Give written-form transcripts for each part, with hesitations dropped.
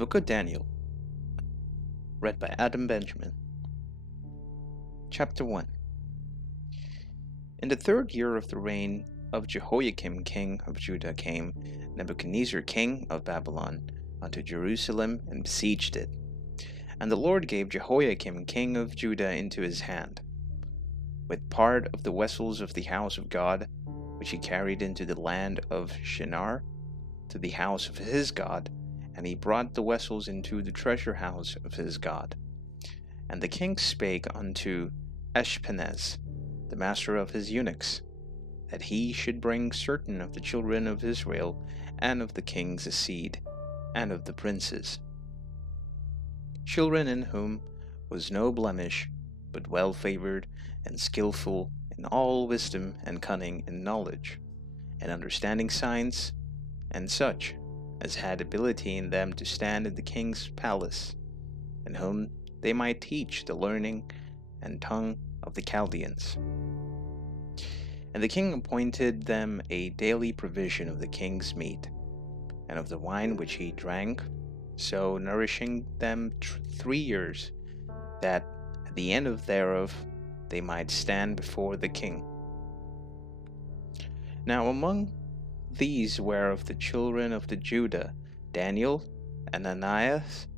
Book of Daniel, read by Adam Benjamin. Chapter 1. In the 3rd year of the reign of Jehoiakim king of Judah came Nebuchadnezzar king of Babylon unto Jerusalem and besieged it. And the Lord gave Jehoiakim king of Judah into his hand, with part of the vessels of the house of God, which he carried into the land of Shinar, to the house of his God, and he brought the vessels into the treasure house of his God. And the king spake unto Ashpenaz, the master of his eunuchs, that he should bring certain of the children of Israel, and of the king's seed, and of the princes, children in whom was no blemish, but well favored and skillful in all wisdom and cunning and knowledge, and understanding science, and such as had ability in them to stand in the king's palace, and whom they might teach the learning and tongue of the Chaldeans. And the king appointed them a daily provision of the king's meat, and of the wine which he drank, so nourishing them 3 years, that at the end thereof they might stand before the king. Now among these were of the children of the Judah Daniel, Ananias,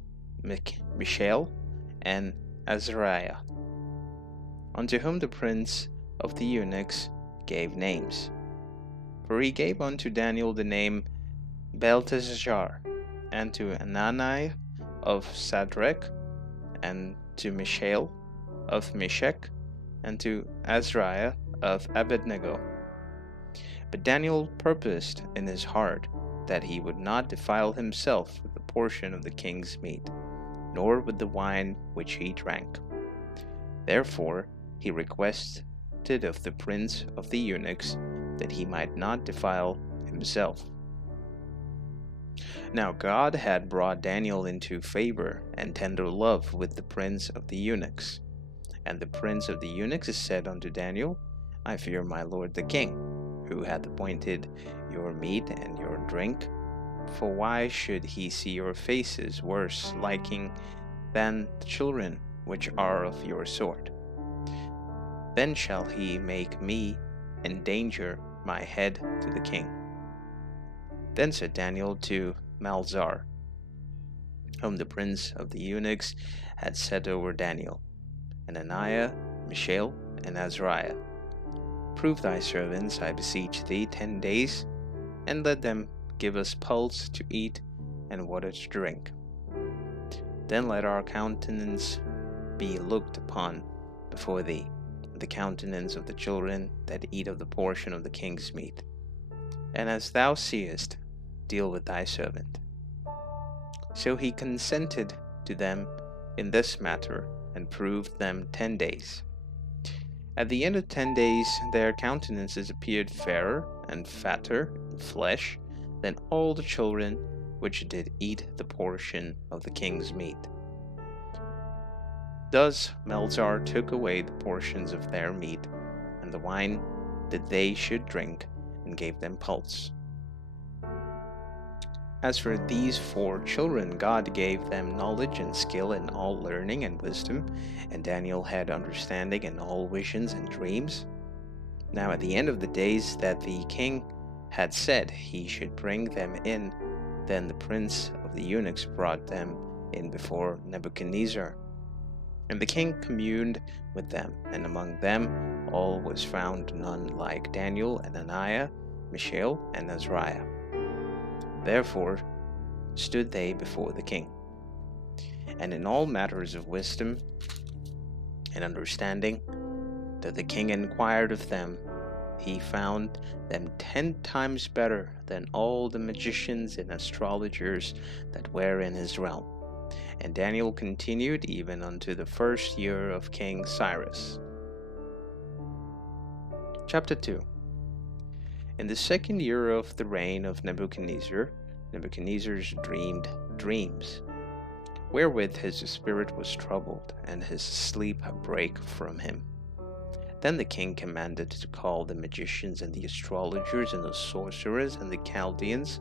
Mishael, and Azariah, unto whom the prince of the eunuchs gave names. For he gave unto Daniel the name Belshazzar, and to Ananias of Shadrach, and to Mishael of Meshach, and to Azariah of Abednego. But Daniel purposed in his heart that he would not defile himself with the portion of the king's meat, nor with the wine which he drank. Therefore he requested of the prince of the eunuchs that he might not defile himself. Now God had brought Daniel into favor and tender love with the prince of the eunuchs. And the prince of the eunuchs said unto Daniel, I fear my lord the king, who hath appointed your meat and your drink. For why should he see your faces worse liking than the children which are of your sort? Then shall he make me endanger my head to the king. Then said Daniel to Belshazzar, whom the prince of the eunuchs had set over Daniel, Ananias, Mishael, and Azariah, prove thy servants, I beseech thee, 10 days, and let them give us pulse to eat and water to drink. Then let our countenance be looked upon before thee, the countenance of the children that eat of the portion of the king's meat. And as thou seest, deal with thy servant. So he consented to them in this matter, and proved them 10 days. At the end of 10 days their countenances appeared fairer and fatter in flesh than all the children which did eat the portion of the king's meat. Thus Belshazzar took away the portions of their meat, and the wine that they should drink, and gave them pulse. As for these 4 children, God gave them knowledge and skill in all learning and wisdom, and Daniel had understanding in all visions and dreams. Now at the end of the days that the king had said he should bring them in, then the prince of the eunuchs brought them in before Nebuchadnezzar. And the king communed with them, and among them all was found none like Daniel, Ananias, Mishael, and Azariah. Therefore stood they before the king. And in all matters of wisdom and understanding that the king inquired of them, he found them 10 times better than all the magicians and astrologers that were in his realm. And Daniel continued even unto the 1st year of King Cyrus. Chapter 2. In the 2nd year of the reign of Nebuchadnezzar, Nebuchadnezzar dreamed dreams, wherewith his spirit was troubled, and his sleep brake from him. Then the king commanded to call the magicians and the astrologers and the sorcerers and the Chaldeans,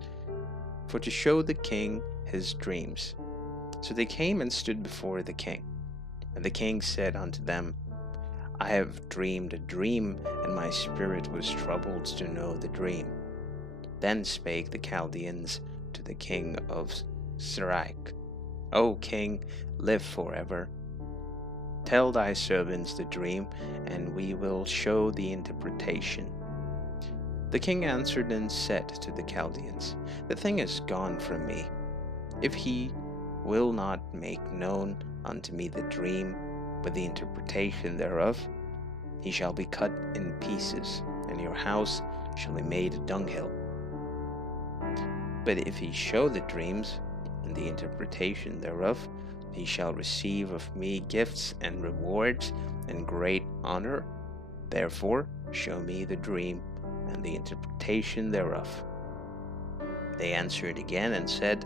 for to show the king his dreams, So they came and stood before the king. And the king said unto them, I have dreamed a dream, and my spirit was troubled to know the dream. Then spake the Chaldeans to the king of Syriac, O king, live forever. Tell thy servants the dream, and we will show the interpretation. The king answered and said to the Chaldeans, The thing is gone from me. If he will not make known unto me the dream, with the interpretation thereof, he shall be cut in pieces, and your house shall be made a dunghill. But if he show the dreams, and the interpretation thereof, he shall receive of me gifts and rewards and great honor. Therefore show me the dream and the interpretation thereof. They answered again and said,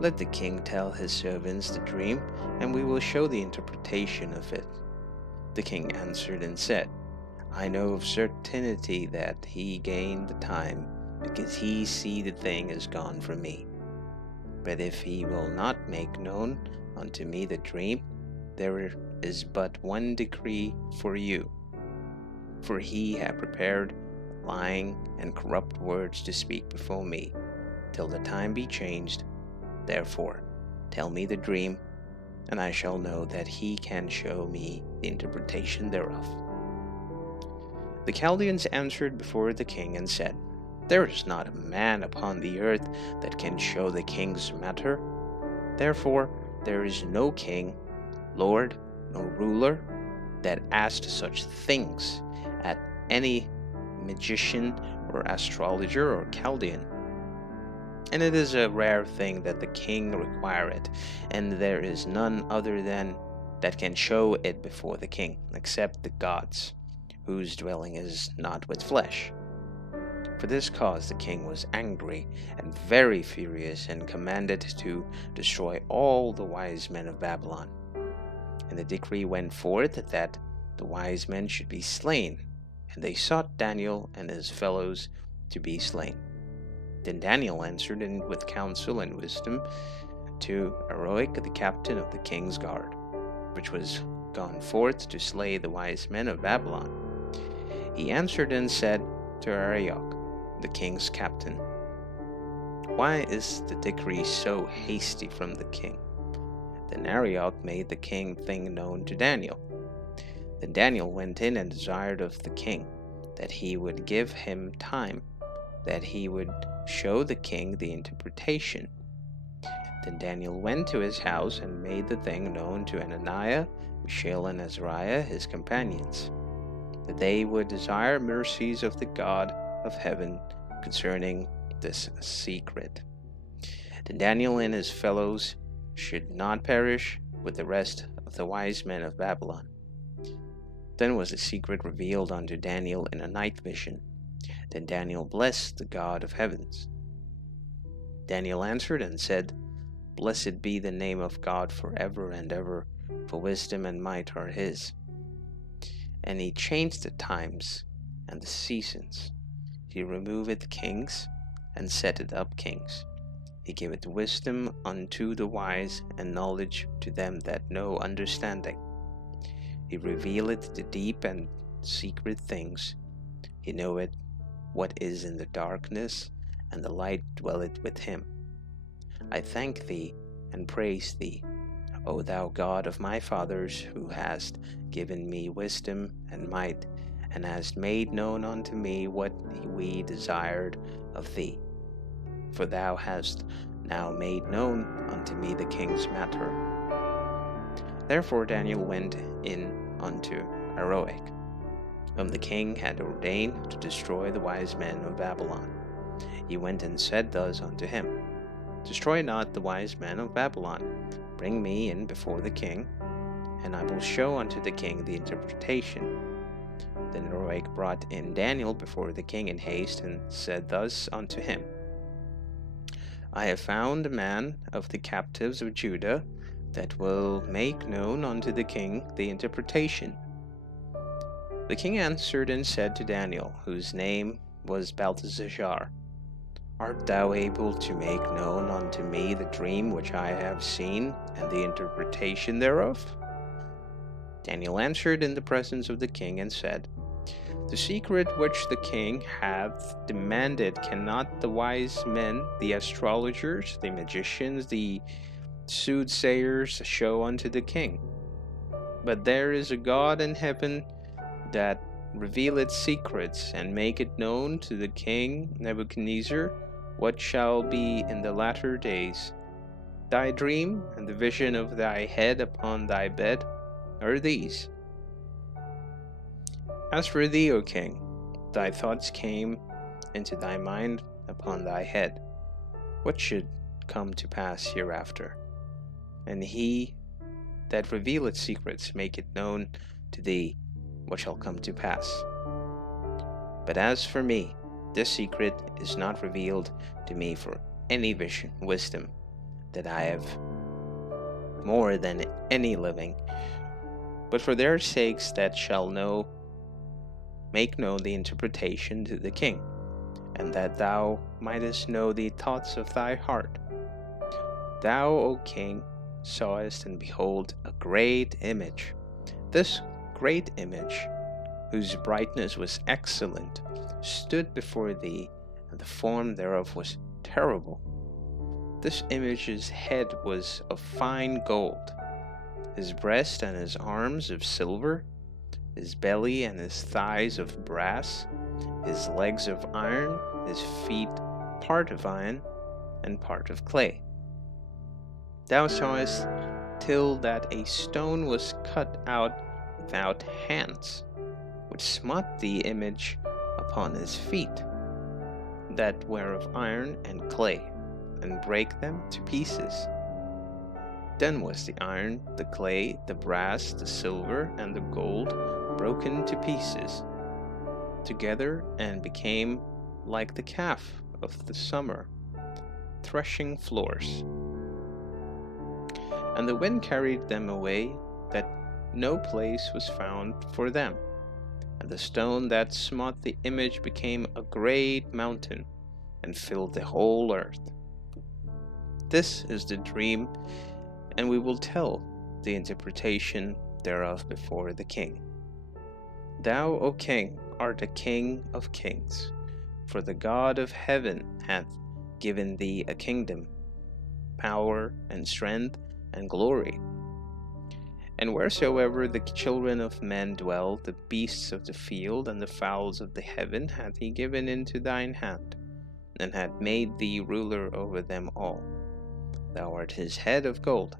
Let the king tell his servants the dream, and we will show the interpretation of it. The king answered and said, I know of certainty that he gained the time, because he see the thing is gone from me. But if he will not make known unto me the dream, there is but one decree for you. For he hath prepared lying and corrupt words to speak before me, till the time be changed. Therefore, tell me the dream, and I shall know that he can show me the interpretation thereof. The Chaldeans answered before the king and said, There is not a man upon the earth that can show the king's matter. Therefore, there is no king, lord, nor ruler that asked such things at any magician or astrologer or Chaldean. And it is a rare thing that the king require it, and there is none other than that can show it before the king, except the gods, whose dwelling is not with flesh. For this cause the king was angry and very furious, and commanded to destroy all the wise men of Babylon. And the decree went forth that the wise men should be slain, and they sought Daniel and his fellows to be slain. Then Daniel answered with counsel and wisdom to Arioch, the captain of the king's guard, which was gone forth to slay the wise men of Babylon. He answered and said to Arioch, the king's captain, Why is the decree so hasty from the king? Then Arioch made the king thing known to Daniel. Then Daniel went in and desired of the king that he would give him time, that he would show the king the interpretation. Then Daniel went to his house and made the thing known to Ananiah, Mishael, and Azariah, his companions, that they would desire mercies of the God of heaven concerning this secret. Then Daniel and his fellows should not perish with the rest of the wise men of Babylon. Then was the secret revealed unto Daniel in a night vision. Then Daniel blessed the God of heavens. Daniel answered and said, Blessed be the name of God forever and ever, for wisdom and might are his. And he changed the times and the seasons. He removeth kings, and setteth up kings. He giveth wisdom unto the wise, and knowledge to them that know understanding. He revealeth the deep and secret things. He knoweth what is in the darkness, and the light dwelleth with him. I thank thee and praise thee, O thou God of my fathers, who hast given me wisdom and might, and hast made known unto me what we desired of thee. For thou hast now made known unto me the king's matter. Therefore Daniel went in unto Arioch, whom the king had ordained to destroy the wise men of Babylon. He went and said thus unto him, Destroy not the wise men of Babylon. Bring me in before the king, and I will show unto the king the interpretation. Then Arioch brought in Daniel before the king in haste, and said thus unto him, I have found a man of the captives of Judah that will make known unto the king the interpretation. The king answered and said to Daniel, whose name was Belshazzar, Art thou able to make known unto me the dream which I have seen, and the interpretation thereof? Daniel answered in the presence of the king and said, The secret which the king hath demanded cannot the wise men, the astrologers, the magicians, the soothsayers show unto the king. But there is a God in heaven that revealeth secrets, and maketh known to the king Nebuchadnezzar what shall be in the latter days. Thy dream and the vision of thy head upon thy bed are these. As for thee, O king, thy thoughts came into thy mind upon thy head, what should come to pass hereafter. And he that revealeth secrets maketh known to thee what shall come to pass. But as for me, this secret is not revealed to me for any wisdom that I have more than any living, but for their sakes that shall make known the interpretation to the king, and that thou mightest know the thoughts of thy heart. Thou, O king, sawest, and behold, a great image. This great image, whose brightness was excellent, stood before thee, and the form thereof was terrible. This image's head was of fine gold, his breast and his arms of silver, his belly and his thighs of brass, his legs of iron, his feet part of iron and part of clay. Thou sawest till that a stone was cut out without hands, which smote the image upon his feet, that were of iron and clay, and brake them to pieces. Then was the iron, the clay, the brass, the silver, and the gold broken to pieces together, and became like the calf of the summer threshing floors. And the wind carried them away, that no place was found for them. And the stone that smote the image became a great mountain, and filled the whole earth. This is the dream, and we will tell the interpretation thereof before the king. Thou, O king, art a king of kings, for the God of heaven hath given thee a kingdom, power, and strength, and glory. And wheresoever the children of men dwell, the beasts of the field and the fowls of the heaven hath he given into thine hand, and hath made thee ruler over them all. Thou art his head of gold.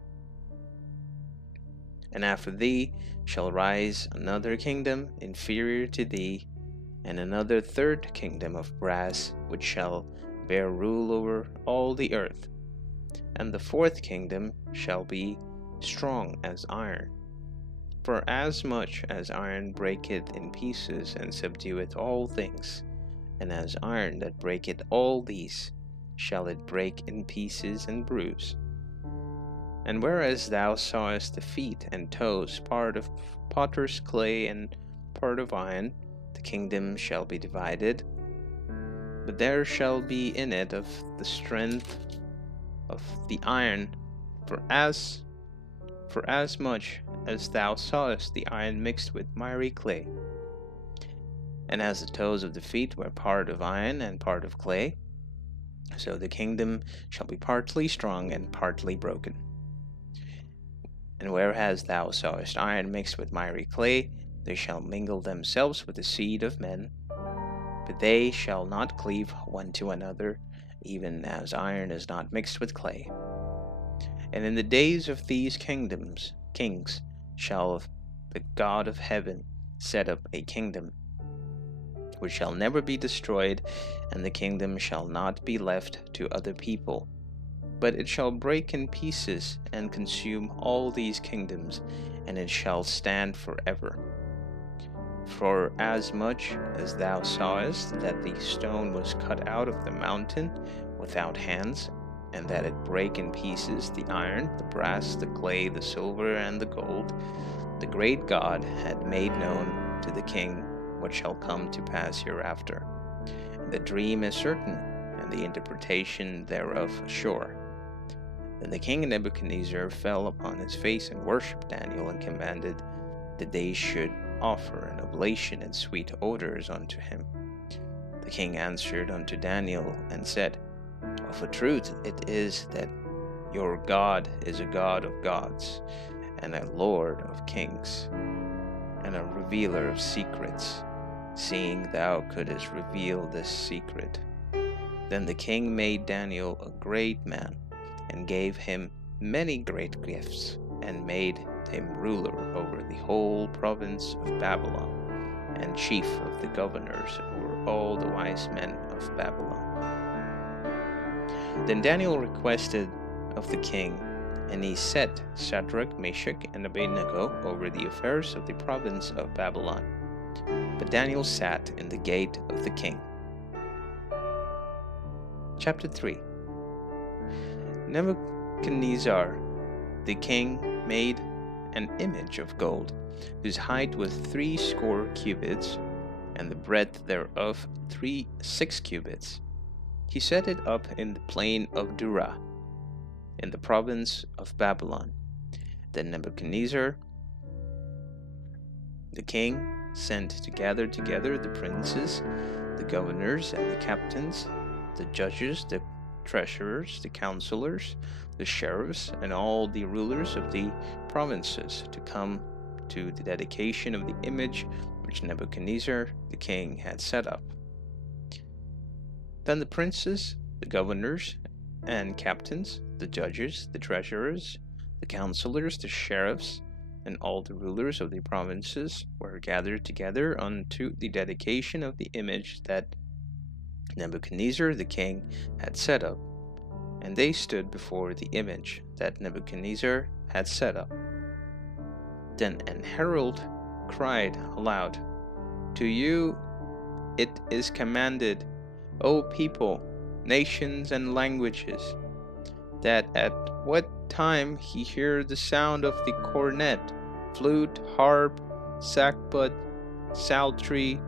And after thee shall rise another kingdom inferior to thee, and another third kingdom of brass, which shall bear rule over all the earth. And the fourth kingdom shall be strong as iron. For as much as iron breaketh in pieces and subdueth all things, and as iron that breaketh all these, shall it break in pieces and bruise. And whereas thou sawest the feet and toes, part of potter's clay and part of iron, the kingdom shall be divided, but there shall be in it of the strength of the iron, for as much as thou sawest the iron mixed with miry clay. And as the toes of the feet were part of iron and part of clay, so the kingdom shall be partly strong and partly broken. And whereas thou sawest iron mixed with miry clay, they shall mingle themselves with the seed of men, but they shall not cleave one to another, even as iron is not mixed with clay. And in the days of these kings shall the God of heaven set up a kingdom, which shall never be destroyed, and the kingdom shall not be left to other people, but it shall break in pieces and consume all these kingdoms, and it shall stand forever. For as much as thou sawest that the stone was cut out of the mountain without hands, and that it brake in pieces the iron, the brass, the clay, the silver, and the gold, the great God had made known to the king what shall come to pass hereafter. The dream is certain, and the interpretation thereof ashore. Then the king Nebuchadnezzar fell upon his face and worshipped Daniel, and commanded that they should offer an oblation and sweet odors unto him. The king answered unto Daniel and said, Of a truth it is that your God is a God of gods, and a Lord of kings, and a revealer of secrets, seeing thou couldst reveal this secret. Then the king made Daniel a great man, and gave him many great gifts, and made him ruler over the whole province of Babylon, and chief of the governors over all the wise men of Babylon. Then Daniel requested of the king, and he set Shadrach, Meshach, and Abednego over the affairs of the province of Babylon. But Daniel sat in the gate of the king. Chapter 3. Nebuchadnezzar the king made an image of gold, whose height was 60 cubits, and the breadth thereof 6 cubits. He set it up in the plain of Dura, in the province of Babylon. Then Nebuchadnezzar the king sent to gather together the princes, the governors, and the captains, the judges, the treasurers, the counselors, the sheriffs, and all the rulers of the provinces to come to the dedication of the image which Nebuchadnezzar the king had set up. Then the princes, the governors, and captains, the judges, the treasurers, the counselors, the sheriffs, and all the rulers of the provinces were gathered together unto the dedication of the image that Nebuchadnezzar the king had set up, and they stood before the image that Nebuchadnezzar had set up. Then an herald cried aloud, To you it is commanded, O people, nations, and languages, that at what time he hear the sound of the cornet, flute, harp, sackbut, psaltery,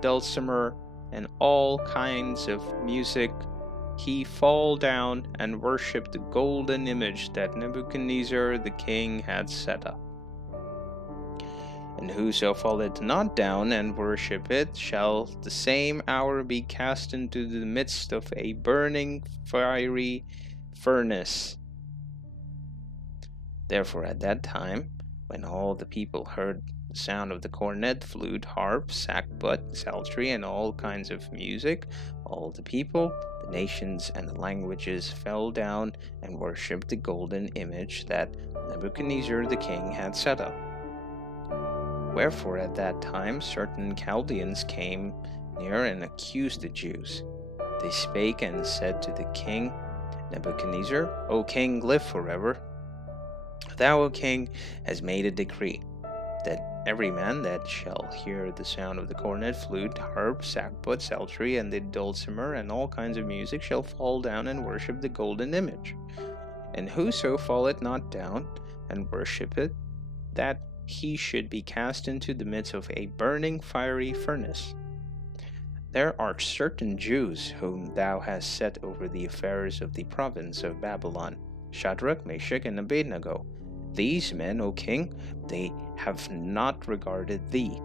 dulcimer, and all kinds of music, he fall down and worship the golden image that Nebuchadnezzar the king had set up. And whoso falleth not down and worship it shall the same hour be cast into the midst of a burning fiery furnace. Therefore at that time, when all the people heard the sound of the cornet, flute, harp, sackbut, psaltery, and all kinds of music, all the people, the nations, and the languages fell down and worshipped the golden image that Nebuchadnezzar the king had set up. Wherefore at that time certain Chaldeans came near and accused the Jews. They spake and said to the king Nebuchadnezzar, O king, live forever. Thou, O king, hast made a decree, that every man that shall hear the sound of the cornet, flute, harp, sackbut, psaltery, and the dulcimer, and all kinds of music, shall fall down and worship the golden image. And whoso falleth not down and worship it, that he should be cast into the midst of a burning fiery furnace. There are certain Jews whom thou hast set over the affairs of the province of Babylon, Shadrach, Meshach, and Abednego. These men, O king, they have not regarded thee.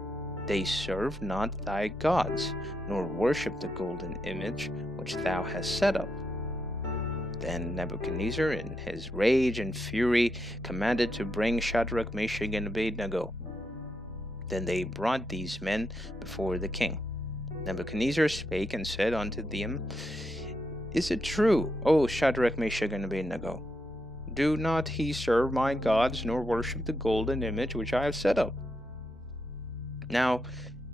They serve not thy gods, nor worship the golden image which thou hast set up. Then Nebuchadnezzar, in his rage and fury, commanded to bring Shadrach, Meshach, and Abednego. Then they brought these men before the king. Nebuchadnezzar spake and said unto them, Is it true, O Shadrach, Meshach, and Abednego? Do not he serve my gods, nor worship the golden image which I have set up? Now,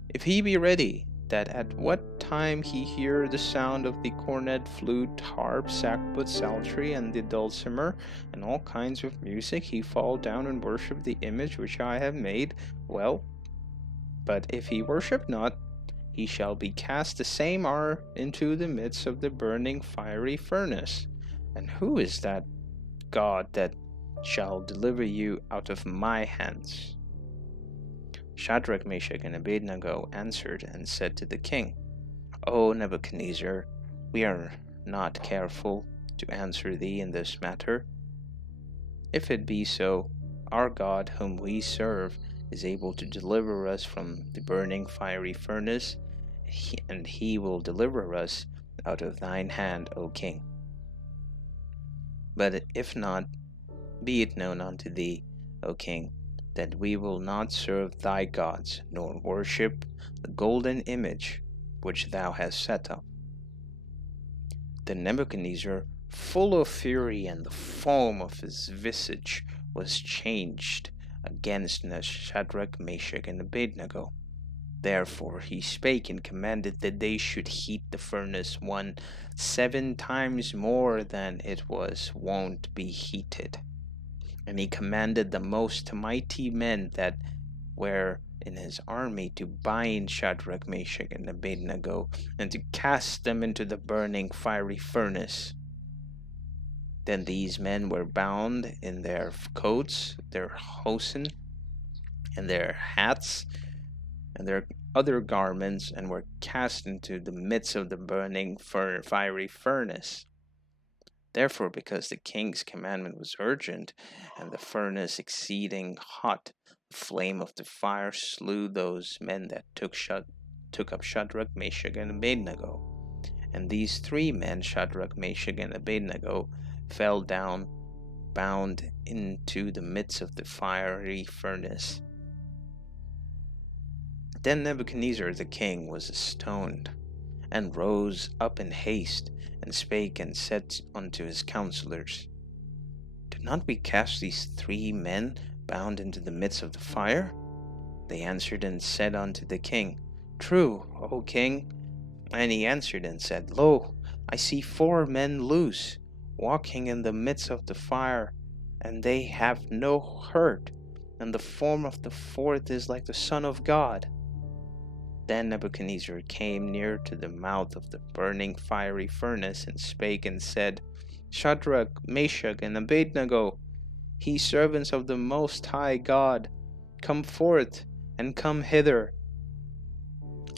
if he be ready, that at what time he hear the sound of the cornet, flute, harp, sackbut, psaltery, and the dulcimer, and all kinds of music, he fall down and worship the image which I have made, well. But if he worship not, he shall be cast the same hour into the midst of the burning fiery furnace. And who is that God that shall deliver you out of my hands? Shadrach, Meshach, and Abednego answered and said to the king, O Nebuchadnezzar, we are not careful to answer thee in this matter? If it be so, our God whom we serve is able to deliver us from the burning fiery furnace, and he will deliver us out of thine hand, O king. But if not, be it known unto thee, O king, that we will not serve thy gods, nor worship the golden image which thou hast set up. Then Nebuchadnezzar, full of fury, and the form of his visage was changed against Shadrach, Meshach, and Abednego. Therefore he spake and commanded that they should heat the furnace 7 times more than it was wont to be heated. And he commanded the most mighty men that were in his army to bind Shadrach, Meshach, and Abednego, and to cast them into the burning fiery furnace. Then these men were bound in their coats, their hosen, and their hats, and their other garments, and were cast into the midst of the burning fiery furnace. Therefore, because the king's commandment was urgent, and the furnace exceeding hot, the flame of the fire slew those men that took up Shadrach, Meshach, and Abednego. And these 3 men, Shadrach, Meshach, and Abednego, fell down, bound into the midst of the fiery furnace. Then Nebuchadnezzar the king was astonished, and rose up in haste, and spake and said unto his counselors, Did not we cast these 3 men bound into the midst of the fire? They answered and said unto the king, True, O king. And he answered and said, Lo, I see 4 men loose, walking in the midst of the fire, and they have no hurt, and the form of the 4th is like the Son of God. Then Nebuchadnezzar came near to the mouth of the burning fiery furnace, and spake and said, Shadrach, Meshach, and Abednego, ye servants of the Most High God, come forth, and come hither.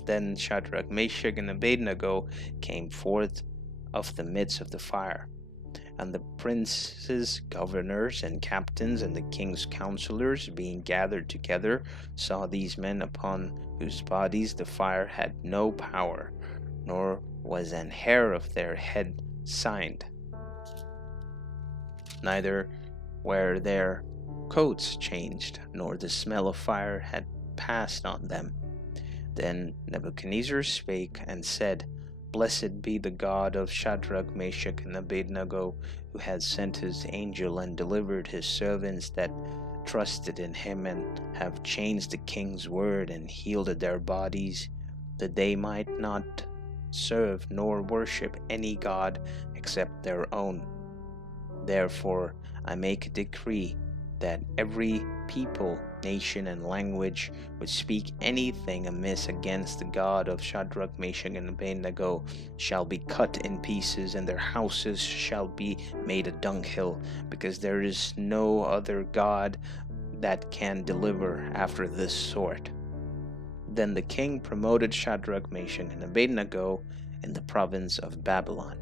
Then Shadrach, Meshach, and Abednego came forth of the midst of the fire. And the princes, governors, and captains, and the king's counselors, being gathered together, saw these men upon whose bodies the fire had no power, nor was an hair of their head signed. Neither were their coats changed, nor the smell of fire had passed on them. Then Nebuchadnezzar spake and said, Blessed be the God of Shadrach, Meshach, and Abednego, who has sent his angel and delivered his servants that trusted in him, and have changed the king's word and healed their bodies, that they might not serve nor worship any god except their own. Therefore I make a decree that every people, nation, and language which speak anything amiss against the God of Shadrach, Meshach, and Abednego shall be cut in pieces, and their houses shall be made a dunghill, because there is no other God that can deliver after this sort. Then the king promoted Shadrach, Meshach, and Abednego in the province of Babylon.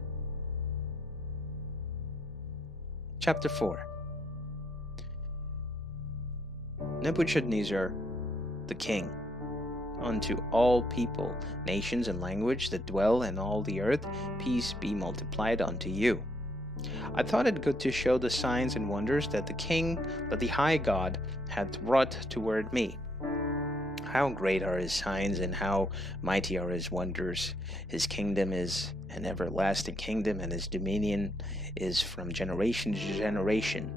Chapter 4. Nebuchadnezzar the king, unto all people, nations, and language that dwell in all the earth, peace be multiplied unto you. I thought it good to show the signs and wonders that the high God hath wrought toward me. How great are his signs, and how mighty are his wonders! His kingdom is an everlasting kingdom, and his dominion is from generation to generation.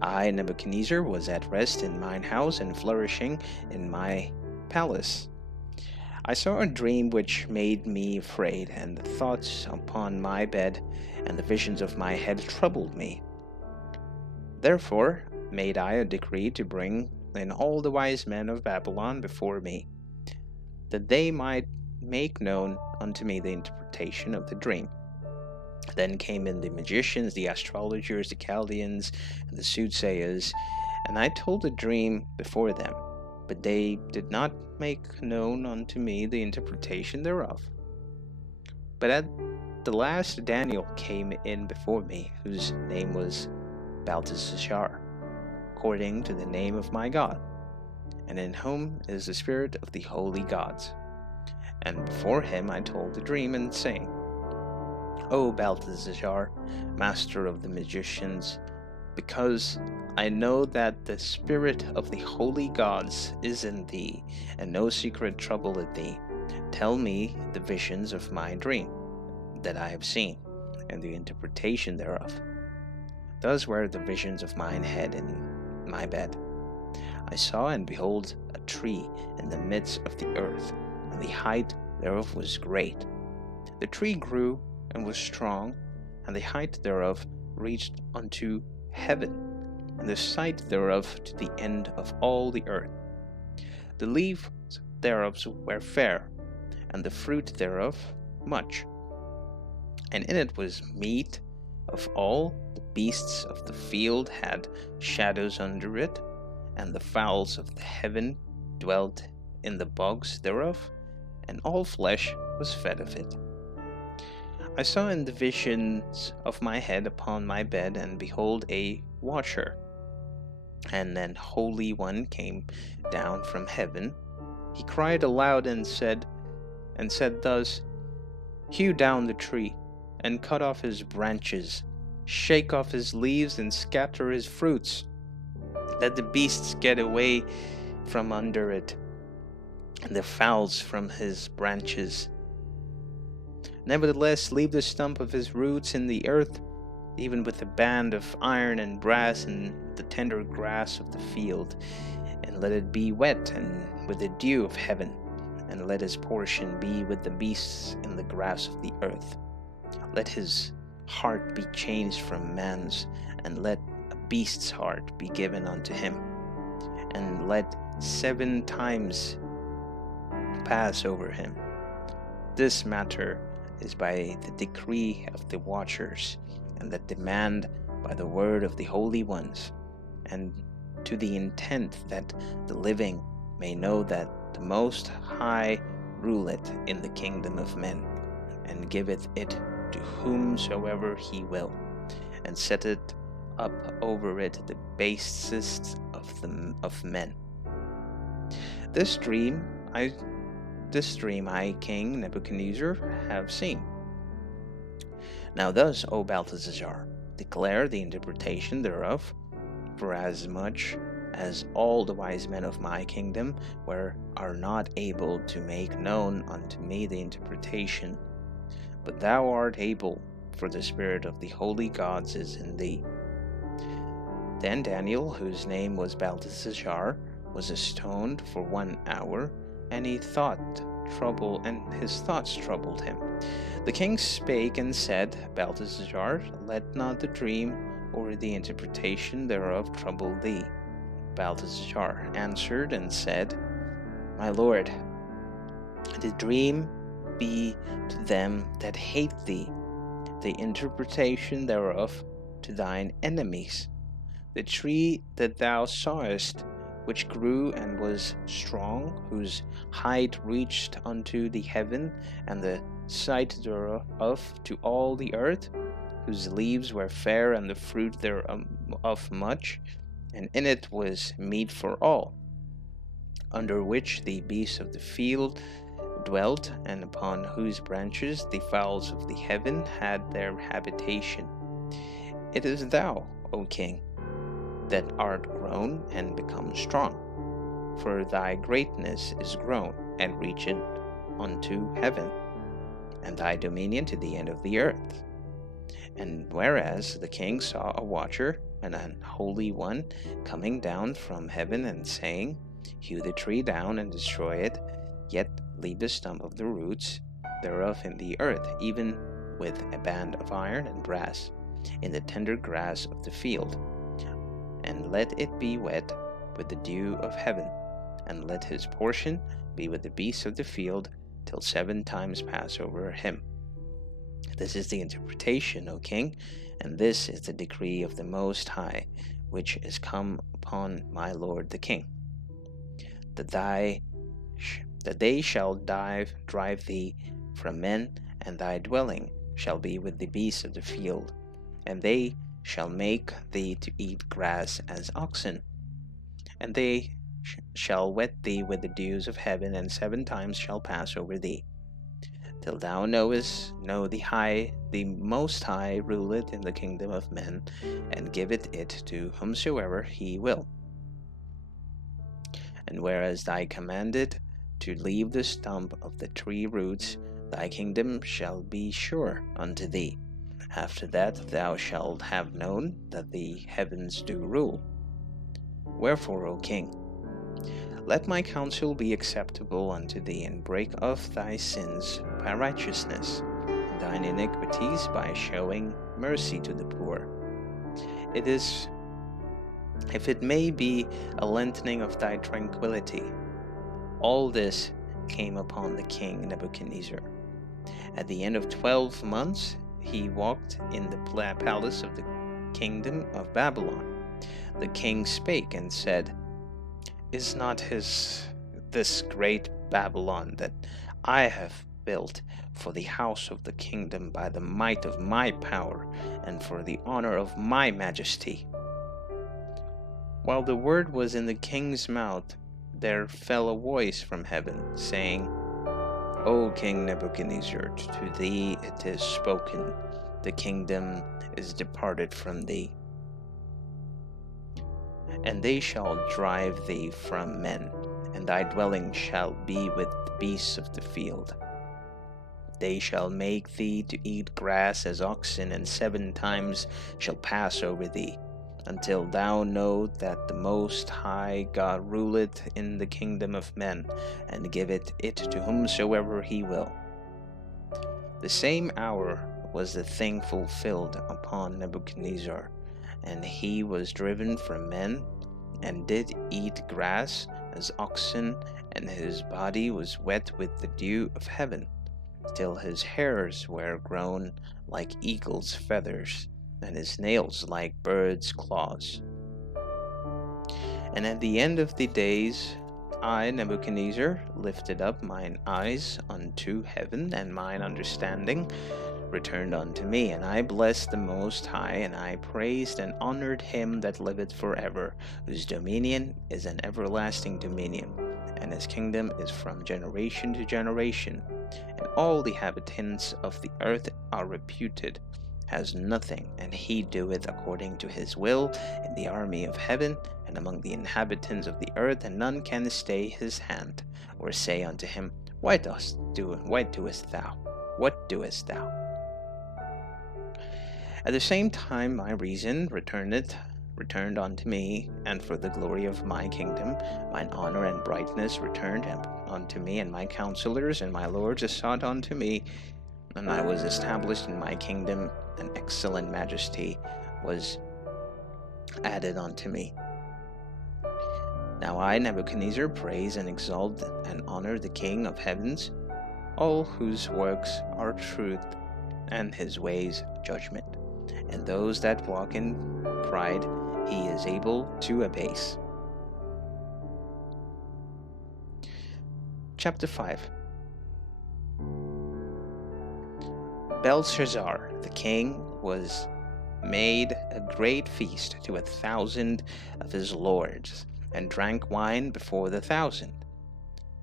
I, Nebuchadnezzar, was at rest in mine house, and flourishing in my palace. I saw a dream which made me afraid, and the thoughts upon my bed and the visions of my head troubled me. Therefore made I a decree to bring in all the wise men of Babylon before me, that they might make known unto me the interpretation of the dream. Then came in the magicians, the astrologers, the Chaldeans, and the soothsayers, and I told the dream before them, but they did not make known unto me the interpretation thereof. But at the last Daniel came in before me, whose name was Belshazzar, according to the name of my God, and in whom is the spirit of the holy gods. And before him I told the dream, and saying, O Belshazzar, master of the magicians, because I know that the spirit of the holy gods is in thee, and no secret troubleth thee, tell me the visions of my dream that I have seen, and the interpretation thereof. Thus were the visions of mine head in my bed. I saw, and behold, a tree in the midst of the earth, and the height thereof was great. The tree grew and was strong, and the height thereof reached unto heaven, and the sight thereof to the end of all the earth. The leaves thereof were fair, and the fruit thereof much. And in it was meat of all the beasts of the field had shadows under it, and the fowls of the heaven dwelt in the bogs thereof, and all flesh was fed of it. I saw in the visions of my head upon my bed, and behold, a watcher, and an holy one came down from heaven. He cried aloud and said thus, Hew down the tree, and cut off his branches, shake off his leaves, and scatter his fruits. Let the beasts get away from under it, and the fowls from his branches. Nevertheless, leave the stump of his roots in the earth, even with a band of iron and brass and the tender grass of the field, and let it be wet and with the dew of heaven, and let his portion be with the beasts in the grass of the earth. Let his heart be changed from man's, and let a beast's heart be given unto him, and let 7 times pass over him. This matter is by the decree of the watchers, and that demand by the word of the holy ones, and to the intent that the living may know that the Most High ruleth in the kingdom of men, and giveth it to whomsoever he will, and setteth up over it the basest of men. This dream I, King Nebuchadnezzar, have seen. Now thus, O Belshazzar, declare the interpretation thereof, for as much as all the wise men of my kingdom are not able to make known unto me the interpretation, but thou art able, for the spirit of the holy gods is in thee. Then Daniel, whose name was Belshazzar, was astonished for 1 hour, and his thoughts troubled him. The king spake and said, Belshazzar, let not the dream or the interpretation thereof trouble thee. Belshazzar answered and said, My lord, the dream be to them that hate thee, the interpretation thereof to thine enemies. The tree that thou sawest, which grew and was strong, whose height reached unto the heaven, and the sight thereof to all the earth, whose leaves were fair, and the fruit thereof much, and in it was meat for all, under which the beasts of the field dwelt, and upon whose branches the fowls of the heaven had their habitation. It is thou, O king, that art grown and become strong, for thy greatness is grown and reacheth unto heaven, and thy dominion to the end of the earth. And whereas the king saw a watcher and an holy one coming down from heaven, and saying, Hew the tree down and destroy it, yet leave the stump of the roots thereof in the earth, even with a band of iron and brass, in the tender grass of the field, and let it be wet with the dew of heaven, and let his portion be with the beasts of the field, till 7 times pass over him. This is the interpretation, O king, and this is the decree of the Most High, which is come upon my lord the king, that they shall drive thee from men, and thy dwelling shall be with the beasts of the field, and they shall make thee to eat grass as oxen, and they shall wet thee with the dews of heaven, and 7 times shall pass over thee, till thou know the Most High ruleth in the kingdom of men, and giveth it to whomsoever he will. And whereas thy commanded to leave the stump of the 3 roots, thy kingdom shall be sure unto thee. After that thou shalt have known that the heavens do rule. Wherefore, O king, let my counsel be acceptable unto thee, and break off thy sins by righteousness, and thine iniquities by showing mercy to the poor. It is, if it may be, a lengthening of thy tranquility. All this came upon the king Nebuchadnezzar. At the end of 12 months, he walked in the palace of the kingdom of Babylon. The king spake and said, Is not this great Babylon that I have built for the house of the kingdom by the might of my power, and for the honor of my majesty? While the word was in the king's mouth, there fell a voice from heaven, saying, O King Nebuchadnezzar, to thee it is spoken, the kingdom is departed from thee, and they shall drive thee from men, and thy dwelling shall be with the beasts of the field. They shall make thee to eat grass as oxen, and 7 times shall pass over thee, until thou know that the Most High God ruleth in the kingdom of men, and giveth it to whomsoever he will. The same hour was the thing fulfilled upon Nebuchadnezzar, and he was driven from men, and did eat grass as oxen, and his body was wet with the dew of heaven, till his hairs were grown like eagle's feathers, and his nails like birds' claws. And at the end of the days, I, Nebuchadnezzar, lifted up mine eyes unto heaven, and mine understanding returned unto me, and I blessed the Most High, and I praised and honored him that liveth forever, whose dominion is an everlasting dominion, and his kingdom is from generation to generation. And all the inhabitants of the earth are reputed as nothing, and he doeth according to his will in the army of heaven and among the inhabitants of the earth, and none can stay his hand, or say unto him, What doest thou? What doest thou? At the same time my reason returned unto me, and for the glory of my kingdom, mine honor and brightness returned unto me, and my counselors and my lords sought unto me, and I was established in my kingdom, and excellent majesty was added unto me. Now I, Nebuchadnezzar, praise and exalt and honor the King of heavens, all whose works are truth, and his ways judgment, and those that walk in pride he is able to abase. Chapter 5. Belshazzar the king was made a great feast to 1,000 of his lords, and drank wine before the 1,000.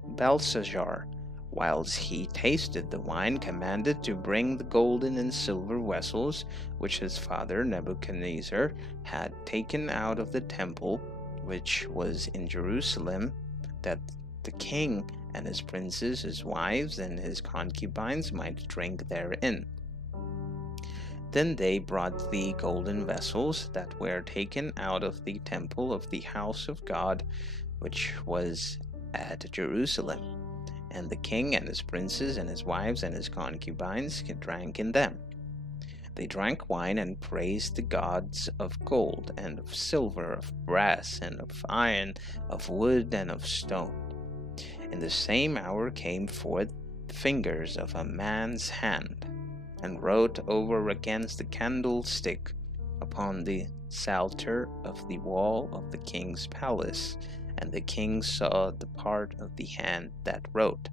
Belshazzar, whilst he tasted the wine, commanded to bring the golden and silver vessels which his father Nebuchadnezzar had taken out of the temple which was in Jerusalem, that the king and his princes, his wives, and his concubines might drink therein. Then they brought the golden vessels that were taken out of the temple of the house of God, which was at Jerusalem, and the king and his princes and his wives and his concubines drank in them. They drank wine and praised the gods of gold and of silver, of brass and of iron, of wood and of stone. In the same hour came forth the fingers of a man's hand, and wrote over against the candlestick upon the salter of the wall of the king's palace, and the king saw the part of the hand that wrote.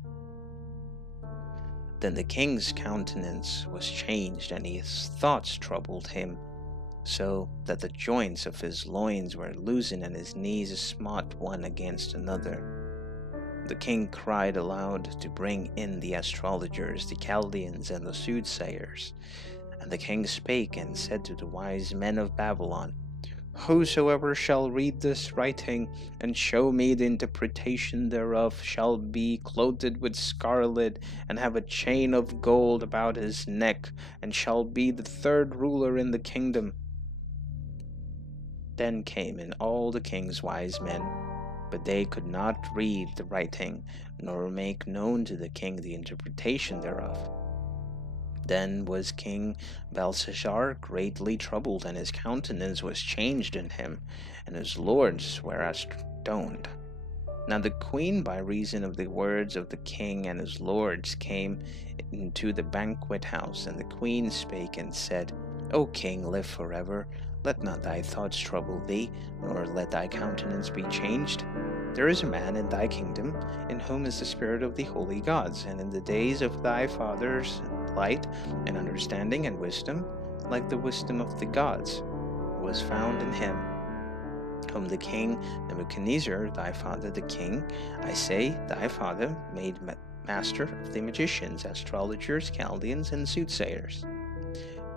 Then the king's countenance was changed, and his thoughts troubled him, so that the joints of his loins were loosened, and his knees smote one against another. The king cried aloud to bring in the astrologers, the Chaldeans, and the soothsayers. And the king spake and said to the wise men of Babylon, Whosoever shall read this writing, and show me the interpretation thereof, shall be clothed with scarlet, and have a chain of gold about his neck, and shall be the third ruler in the kingdom. Then came in all the king's wise men, but they could not read the writing, nor make known to the king the interpretation thereof. Then was King Belshazzar greatly troubled, and his countenance was changed in him, and his lords were astonished. Now the queen, by reason of the words of the king and his lords, came into the banquet house, and the queen spake and said, O king, live forever. Let not thy thoughts trouble thee, nor let thy countenance be changed. There is a man in thy kingdom, in whom is the spirit of the holy gods, and in the days of thy fathers light and understanding and wisdom, like the wisdom of the gods, was found in him, whom the king Nebuchadnezzar, thy father the king, I say, thy father, made master of the magicians, astrologers, Chaldeans, and soothsayers.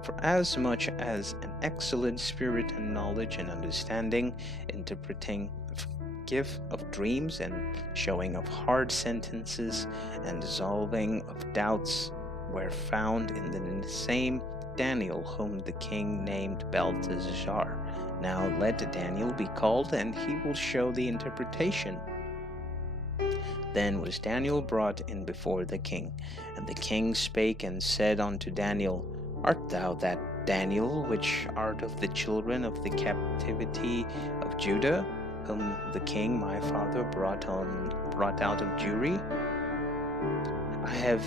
For as much as an excellent spirit and knowledge and understanding, interpreting gift of dreams and showing of hard sentences and dissolving of doubts, were found in the same Daniel, whom the king named Belshazzar. Now let Daniel be called, and he will show the interpretation. Then was Daniel brought in before the king, and the king spake and said unto Daniel, Art thou that Daniel, which art of the children of the captivity of Judah, whom the king my father brought out of Jewry? I have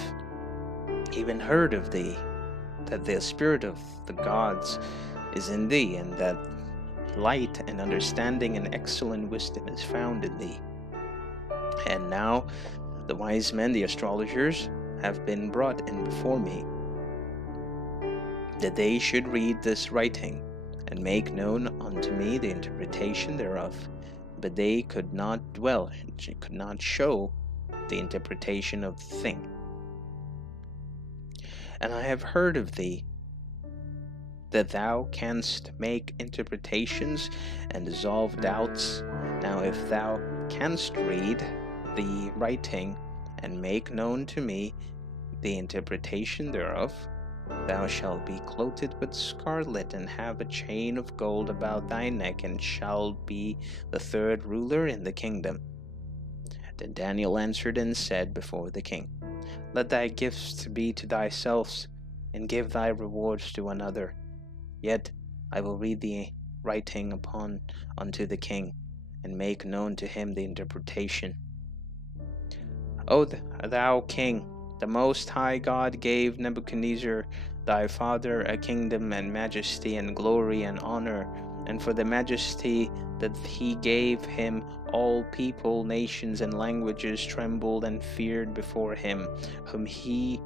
even heard of thee, that the spirit of the gods is in thee, and that light and understanding and excellent wisdom is found in thee. And now the wise men, the astrologers, have been brought in before me, that they should read this writing, and make known unto me the interpretation thereof. But they could not could not show the interpretation of the thing. And I have heard of thee, that thou canst make interpretations and dissolve doubts. Now if thou canst read the writing, and make known to me the interpretation thereof, thou shalt be clothed with scarlet, and have a chain of gold about thy neck, and shalt be the third ruler in the kingdom. Then Daniel answered and said before the king, Let thy gifts be to thyself, and give thy rewards to another. Yet I will read the writing unto the king, and make known to him the interpretation. O thou king, the Most High God gave Nebuchadnezzar thy father a kingdom and majesty and glory and honor, and for the majesty that he gave him, all people, nations, and languages trembled and feared before him, whom he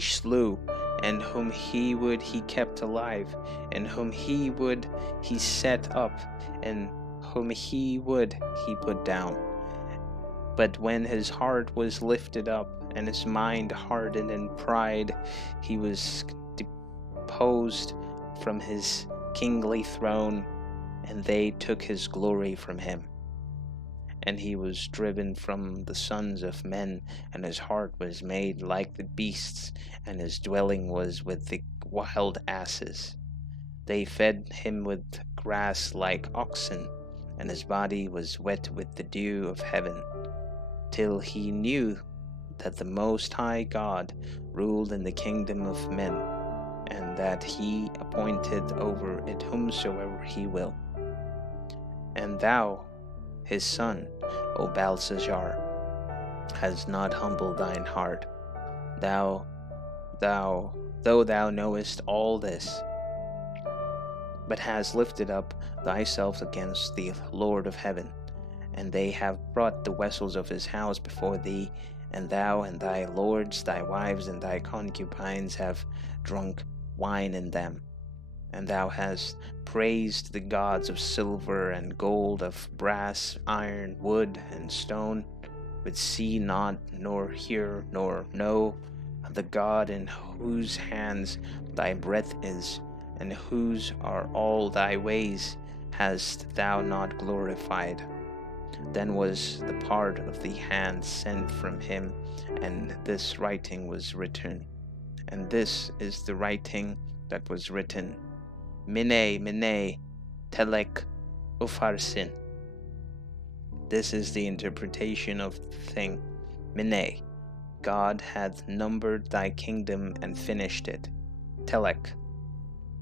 slew, and whom he kept alive, and whom he set up, and whom he put down. But when his heart was lifted up, and his mind hardened in pride, he was deposed from his kingly throne, and they took his glory from him. And he was driven from the sons of men, and his heart was made like the beasts, and his dwelling was with the wild asses. They fed him with grass like oxen, and his body was wet with the dew of heaven, till he knew that the Most High God ruled in the kingdom of men, and that he appointed over it whomsoever he will. And thou, his son, O Belshazzar, hast not humbled thine heart, though thou knowest all this, but hast lifted up thyself against the Lord of heaven. And they have brought the vessels of his house before thee, and thou and thy lords, thy wives, and thy concubines have drunk wine in them. And thou hast praised the gods of silver and gold, of brass, iron, wood, and stone, but see not, nor hear, nor know the God in whose hands thy breath is, and whose are all thy ways, hast thou not glorified. Then was the part of the hand sent from him, and this writing was written. And this is the writing that was written: Mene, Mene, Telek, Upharsin. This is the interpretation of the thing. Mene, God hath numbered thy kingdom and finished it. Telek,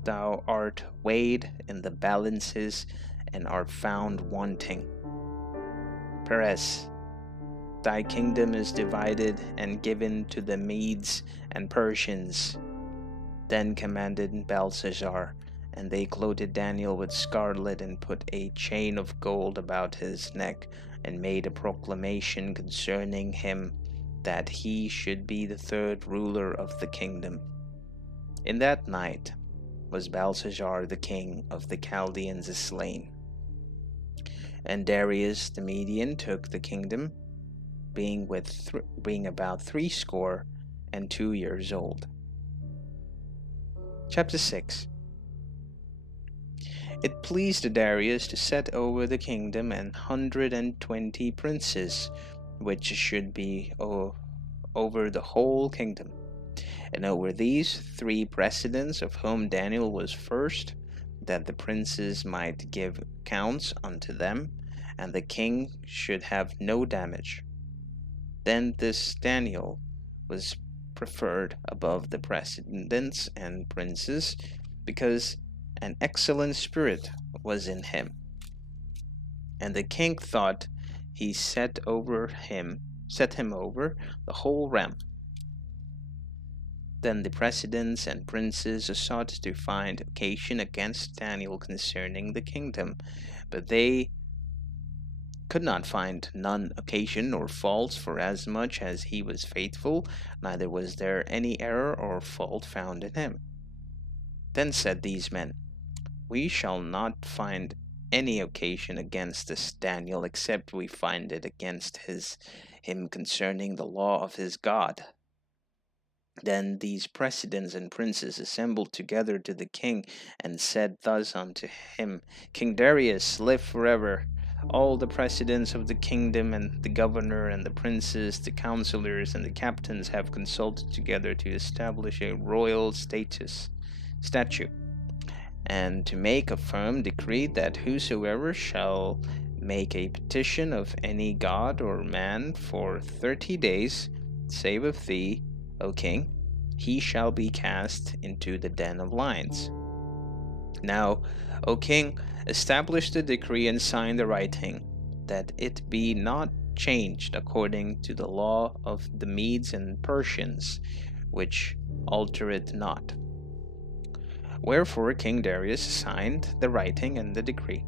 thou art weighed in the balances and art found wanting. Peres, thy kingdom is divided and given to the Medes and Persians. Then commanded Belshazzar, and they clothed Daniel with scarlet, and put a chain of gold about his neck, and made a proclamation concerning him, that he should be the third ruler of the kingdom. In that night was Belshazzar the king of the Chaldeans slain. And Darius the Median took the kingdom, being about 62 years old. Chapter 6. It pleased Darius to set over the kingdom 120 princes, which should be over the whole kingdom. And over these 3 presidents, of whom Daniel was first, that the princes might give accounts unto them, and the king should have no damage. Then this Daniel was preferred above the presidents and princes, because an excellent spirit was in him. And the king thought he set him over the whole realm. Then the presidents and princes sought to find occasion against Daniel concerning the kingdom, but they could not find none occasion nor faults, for as much as he was faithful, neither was there any error or fault found in him. Then said these men, We shall not find any occasion against this Daniel, except we find it against him concerning the law of his God. Then these presidents and princes assembled together to the king, and said thus unto him, King Darius, live forever. All the presidents of the kingdom, and the governor, and the princes, the counselors, and the captains have consulted together to establish a royal statute, and to make a firm decree that whosoever shall make a petition of any god or man for 30 days, save of thee, O king, he shall be cast into the den of lions. Now, O king, establish the decree and sign the writing, that it be not changed according to the law of the Medes and Persians, which altereth not. Wherefore King Darius signed the writing and the decree.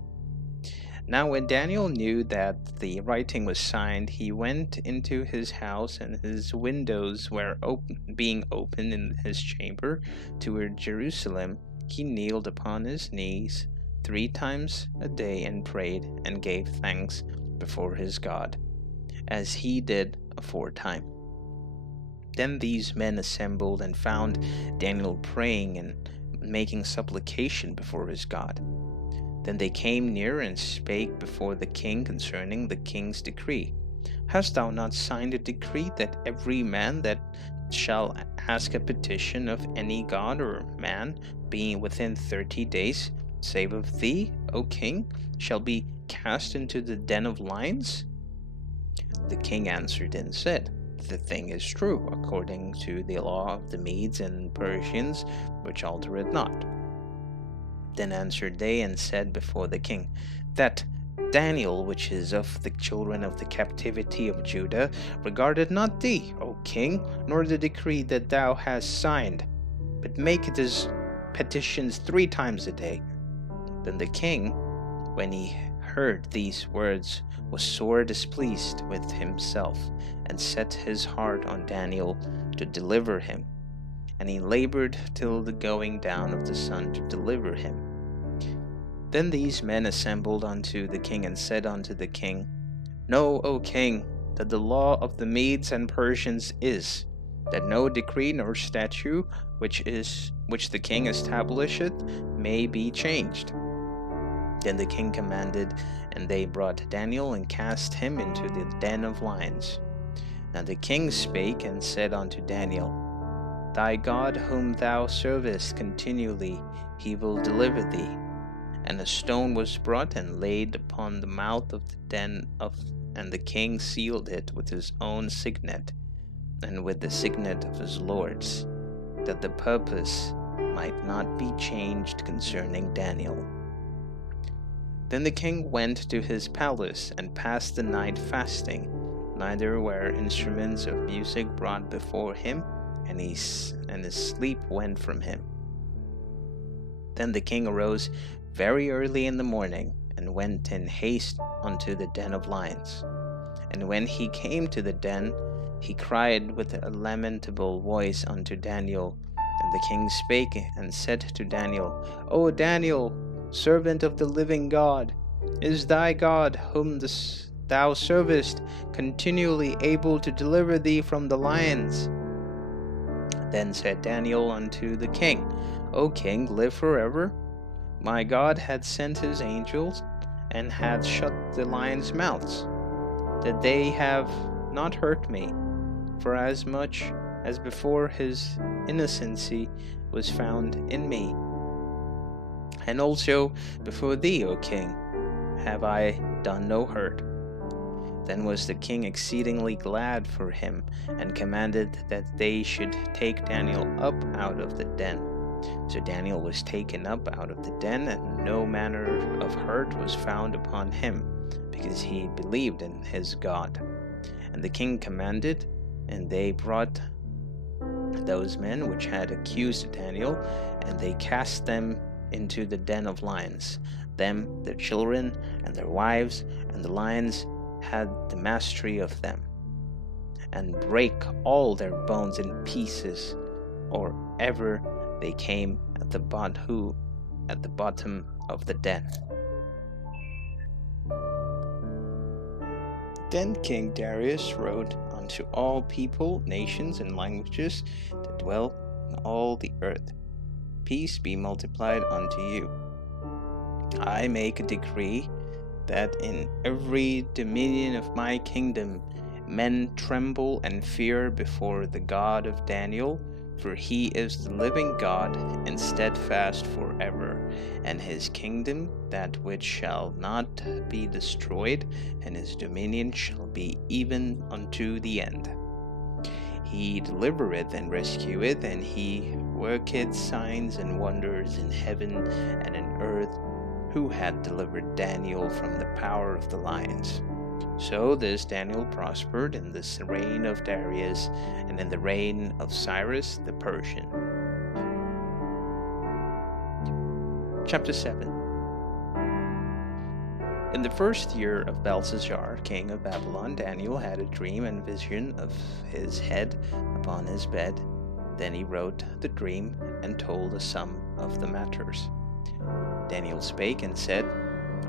Now when Daniel knew that the writing was signed, he went into his house, and his windows were being opened in his chamber toward Jerusalem. He kneeled upon his knees 3 times a day and prayed and gave thanks before his God, as he did aforetime. Then these men assembled and found Daniel praying and making supplication before his God. Then they came near and spake before the king concerning the king's decree. Hast thou not signed a decree that every man that shall ask a petition of any god or man, being within 30 days, save of thee, O king, shall be cast into the den of lions? The king answered and said, The thing is true, according to the law of the Medes and Persians, which altereth not. Then answered they and said before the king, That Daniel, which is of the children of the captivity of Judah, regarded not thee, O king, nor the decree that thou hast signed, but maketh his petitions 3 times a day. Then the king, when he heard these words, was sore displeased with himself, and set his heart on Daniel to deliver him. And he labored till the going down of the sun to deliver him. Then these men assembled unto the king, and said unto the king, Know, O king, that the law of the Medes and Persians is, that no decree nor statute which the king establisheth may be changed. Then the king commanded, and they brought Daniel and cast him into the den of lions. Now the king spake and said unto Daniel, Thy God whom thou servest continually, he will deliver thee. And a stone was brought and laid upon the mouth of the den and the king sealed it with his own signet, and with the signet of his lords, that the purpose might not be changed concerning Daniel. Then the king went to his palace, and passed the night fasting, neither were instruments of music brought before him, and his sleep went from him. Then the king arose very early in the morning, and went in haste unto the den of lions. And when he came to the den, he cried with a lamentable voice unto Daniel. And the king spake and said to Daniel, O Daniel, servant of the living God, is thy God, whom thou servest, continually able to deliver thee from the lions? Then said Daniel unto the king, O king, live forever. My God hath sent his angels, and hath shut the lions' mouths, that they have not hurt me, for as much as before his innocency was found in me. And also before thee, O king, have I done no hurt. Then was the king exceedingly glad for him, and commanded that they should take Daniel up out of the den. So Daniel was taken up out of the den, and no manner of hurt was found upon him, because he believed in his God. And the king commanded, and they brought those men which had accused Daniel, and they cast them into the den of lions, them, their children, and their wives, and the lions had the mastery of them, and brake all their bones in pieces, or ever they came at the bottom of the den. Then King Darius wrote unto all people, nations, and languages that dwell in all the earth, Peace be multiplied unto you. I make a decree that in every dominion of my kingdom men tremble and fear before the God of Daniel, for he is the living God and steadfast forever, and his kingdom that which shall not be destroyed, and his dominion shall be even unto the end. He delivereth and rescueth, and he worketh signs and wonders in heaven and in earth, who had delivered Daniel from the power of the lions. So this Daniel prospered in the reign of Darius, and in the reign of Cyrus the Persian. Chapter 7. In the first year of Belshazzar, king of Babylon, Daniel had a dream and vision of his head upon his bed. Then he wrote the dream and told the sum of the matters. Daniel spake and said,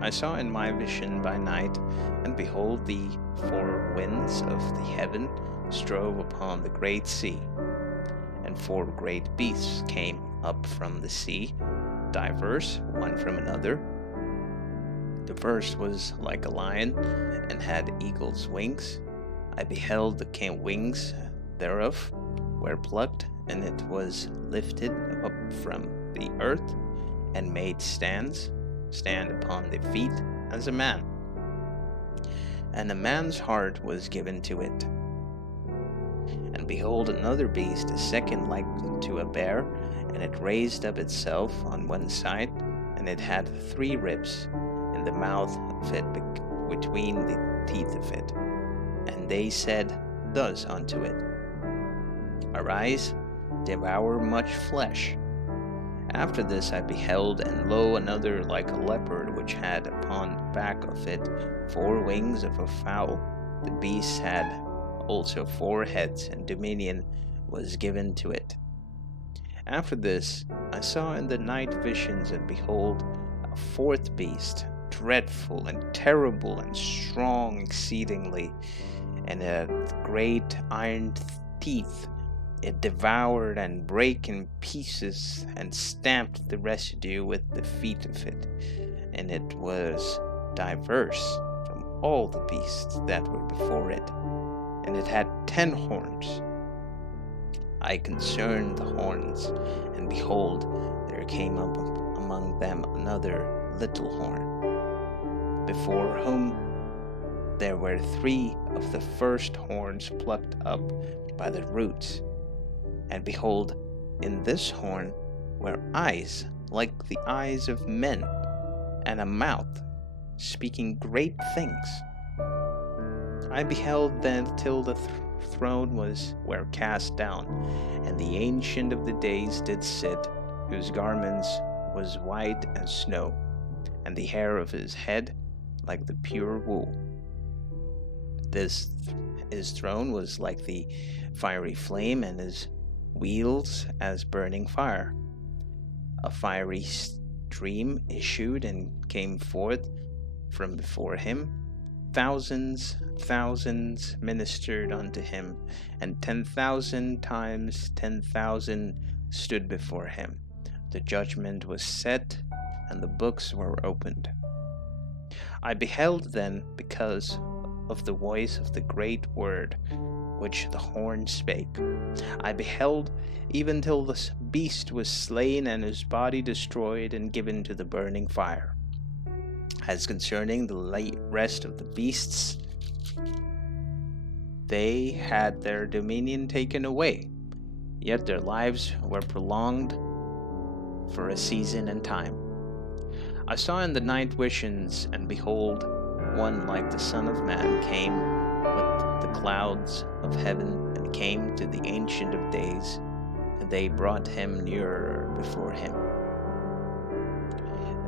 I saw in my vision by night, and behold, the four winds of the heaven strove upon the great sea, and four great beasts came up from the sea, diverse one from another. The first was like a lion, and had eagle's wings. I beheld the wings thereof were plucked, and it was lifted up from the earth, and made stand upon the feet as a man. And a man's heart was given to it. And behold, another beast, a second like to a bear, and it raised up itself on one side, and it had 3 ribs in the mouth of it, between the teeth of it. And they said thus unto it, Arise, devour much flesh. After this I beheld, and lo, another like a leopard, which had upon the back of it 4 wings of a fowl. The beast had also 4 heads, and dominion was given to it. After this I saw in the night visions, and behold, a 4th beast, dreadful and terrible and strong exceedingly, and had great iron teeth. It devoured and brake in pieces, and stamped the residue with the feet of it, and it was diverse from all the beasts that were before it, and it had 10 horns. I concerned the horns, and behold, there came up among them another little horn, before whom there were 3 of the first horns plucked up by the roots. And behold, in this horn were eyes like the eyes of men, and a mouth speaking great things. I beheld then till the throne were cast down, and the Ancient of the Days did sit, whose garments was white as snow, and the hair of his head like the pure wool. His throne was like the fiery flame, and his wheels as burning fire. A fiery stream issued and came forth from before him. Thousands ministered unto him, and 10,000 times 10,000 stood before him. The judgment was set, and the books were opened. I beheld then, because of the voice of the great word which the horn spake. I beheld even till the beast was slain, and his body destroyed and given to the burning fire. As concerning the rest of the beasts, they had their dominion taken away, yet their lives were prolonged for a season and time. I saw in the night visions, and behold, one like the Son of Man came with the clouds of heaven, and came to the Ancient of Days, and they brought him nearer before him.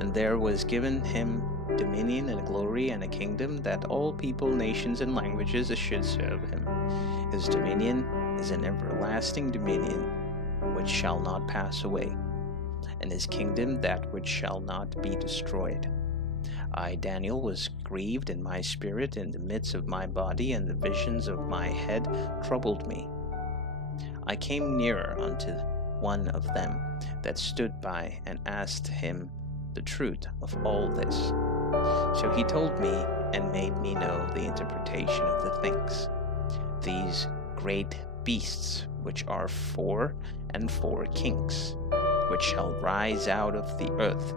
And there was given him dominion and glory and a kingdom, that all people, nations, and languages should serve him. His dominion is an everlasting dominion which shall not pass away, and his kingdom that which shall not be destroyed. I, Daniel, was grieved in my spirit in the midst of my body, and the visions of my head troubled me. I came nearer unto one of them that stood by, and asked him the truth of all this. So he told me, and made me know the interpretation of the things. These great beasts, which are 4 and 4 kings, which shall rise out of the earth,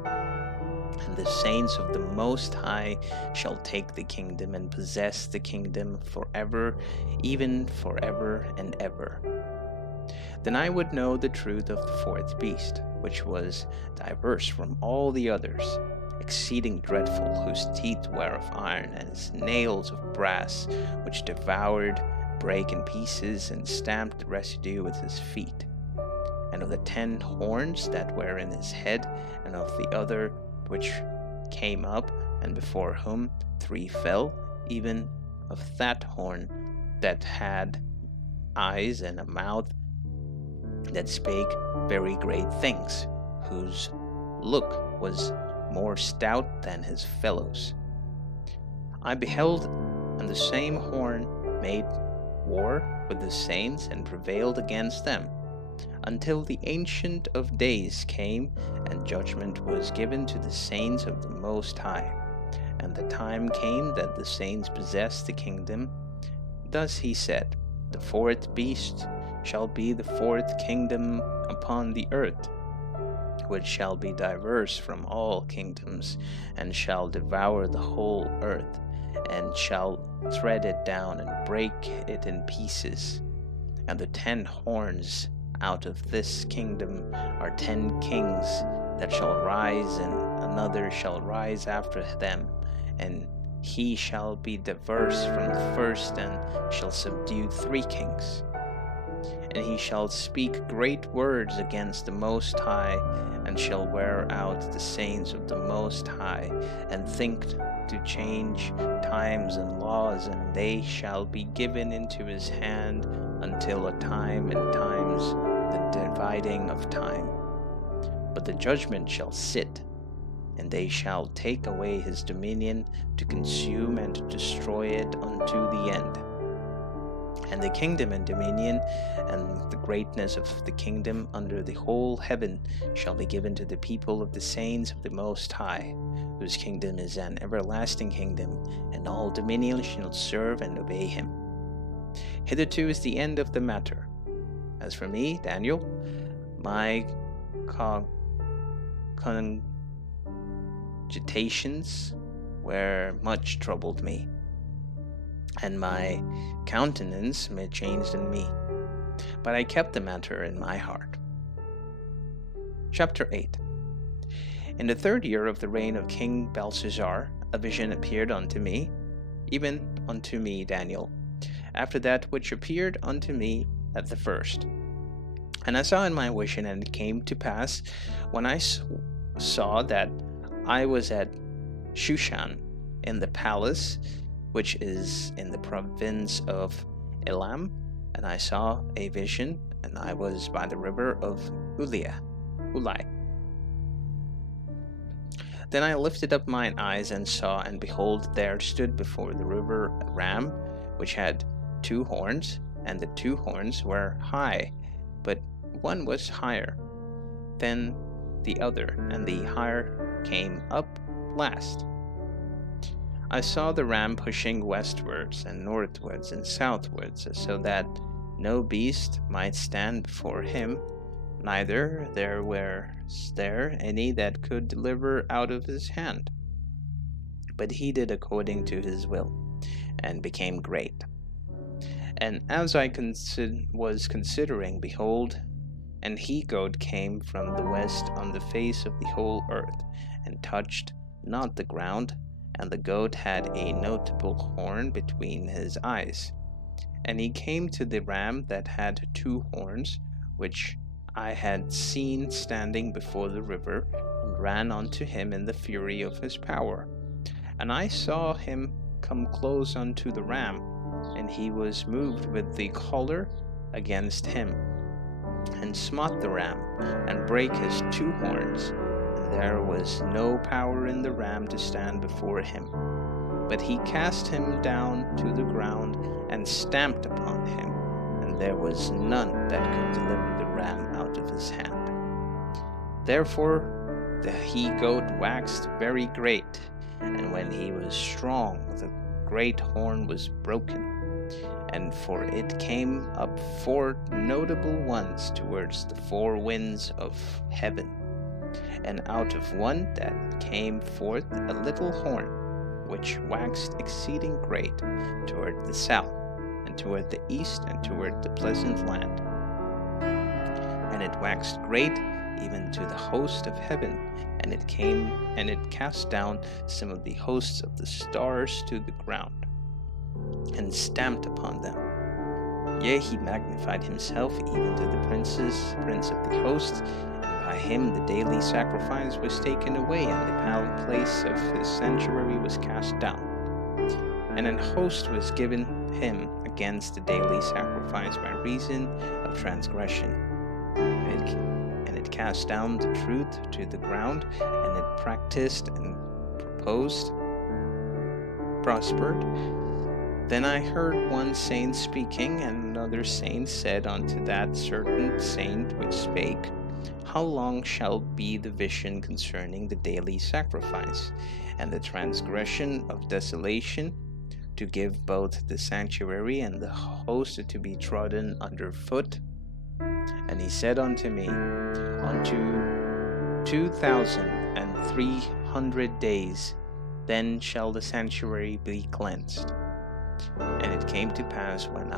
and the saints of the Most High shall take the kingdom, and possess the kingdom forever, even forever and ever. Then I would know the truth of the 4th beast, which was diverse from all the others, exceeding dreadful, whose teeth were of iron, and his nails of brass, which devoured, brake in pieces, and stamped the residue with his feet. And of the 10 horns that were in his head, and of the other which came up, and before whom 3 fell, even of that horn that had eyes and a mouth that spake very great things, whose look was more stout than his fellows. I beheld, and the same horn made war with the saints, and prevailed against them, until the Ancient of Days came, and judgment was given to the saints of the Most High. And the time came that the saints possessed the kingdom. Thus he said, the 4th beast shall be the 4th kingdom upon the earth, which shall be diverse from all kingdoms, and shall devour the whole earth, and shall tread it down, and break it in pieces. And the 10 horns out of this kingdom are 10 kings that shall rise, and another shall rise after them, and he shall be diverse from the first, and shall subdue 3 kings. and he shall speak great words against the Most High, and shall wear out the saints of the Most High, and think to change times and laws, and they shall be given into his hand until a time and times, the dividing of time. But the judgment shall sit, and they shall take away his dominion, to consume and to destroy it unto the end. And the kingdom and dominion and the greatness of the kingdom under the whole heaven shall be given to the people of the saints of the Most High, whose kingdom is an everlasting kingdom, and all dominion shall serve and obey him. Hitherto is the end of the matter. As for me, Daniel, my cogitations were much troubled me, and my countenance may changed in me, but I kept the matter in my heart. Chapter 8. In the 3rd year of the reign of King Belshazzar, a vision appeared unto me, even unto me, Daniel, after that which appeared unto me at the first. And I saw in my vision, and it came to pass, when I saw that I was at Shushan, in the palace, which is in the province of Elam, and I saw a vision, and I was by the river of Ulai. Then I lifted up mine eyes and saw, and behold, there stood before the river a ram, which had 2 horns, and the 2 horns were high, but one was higher than the other, and the higher came up last. I saw the ram pushing westwards and northwards and southwards, so that no beast might stand before him, neither there was there any that could deliver out of his hand. But he did according to his will, and became great. And as I was considering, behold, an he-goat came from the west on the face of the whole earth, and touched not the ground, and the goat had a notable horn between his eyes. And he came to the ram that had 2 horns, which I had seen standing before the river, and ran unto him in the fury of his power. And I saw him come close unto the ram, and he was moved with the choler against him, and smote the ram, and brake his 2 horns. There was no power in the ram to stand before him, but he cast him down to the ground and stamped upon him, and there was none that could deliver the ram out of his hand. Therefore the he-goat waxed very great, and when he was strong, the great horn was broken, and for it came up 4 notable ones towards the 4 winds of heaven. And out of one that came forth a little horn, which waxed exceeding great, toward the south, and toward the east, and toward the pleasant land. And it waxed great even to the host of heaven, and it came, and it cast down some of the hosts of the stars to the ground, and stamped upon them. Yea, he magnified himself even to the prince of the hosts, by him the daily sacrifice was taken away, and the place of his sanctuary was cast down. And an host was given him against the daily sacrifice by reason of transgression. And it cast down the truth to the ground, and it practiced and prospered. Then I heard one saint speaking, and another saint said unto that certain saint which spake, How long shall be the vision concerning the daily sacrifice, and the transgression of desolation, to give both the sanctuary and the host to be trodden under foot? And he said unto me, Unto 2,300 days, then shall the sanctuary be cleansed. And it came to pass, when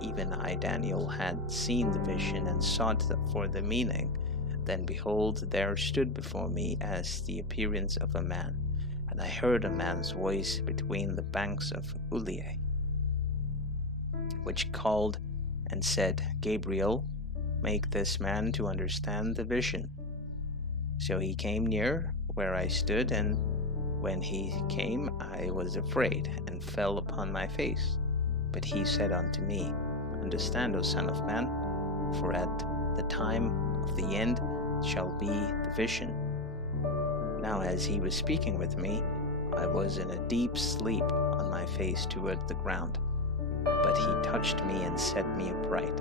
even I, Daniel, had seen the vision and sought for the meaning, then behold, there stood before me as the appearance of a man, and I heard a man's voice between the banks of Ulai, which called and said, Gabriel, make this man to understand the vision. So he came near where I stood, and when he came, I was afraid, and fell upon my face. But he said unto me, Understand, O Son of Man, for at the time of the end shall be the vision. Now as he was speaking with me, I was in a deep sleep on my face toward the ground. But he touched me and set me upright.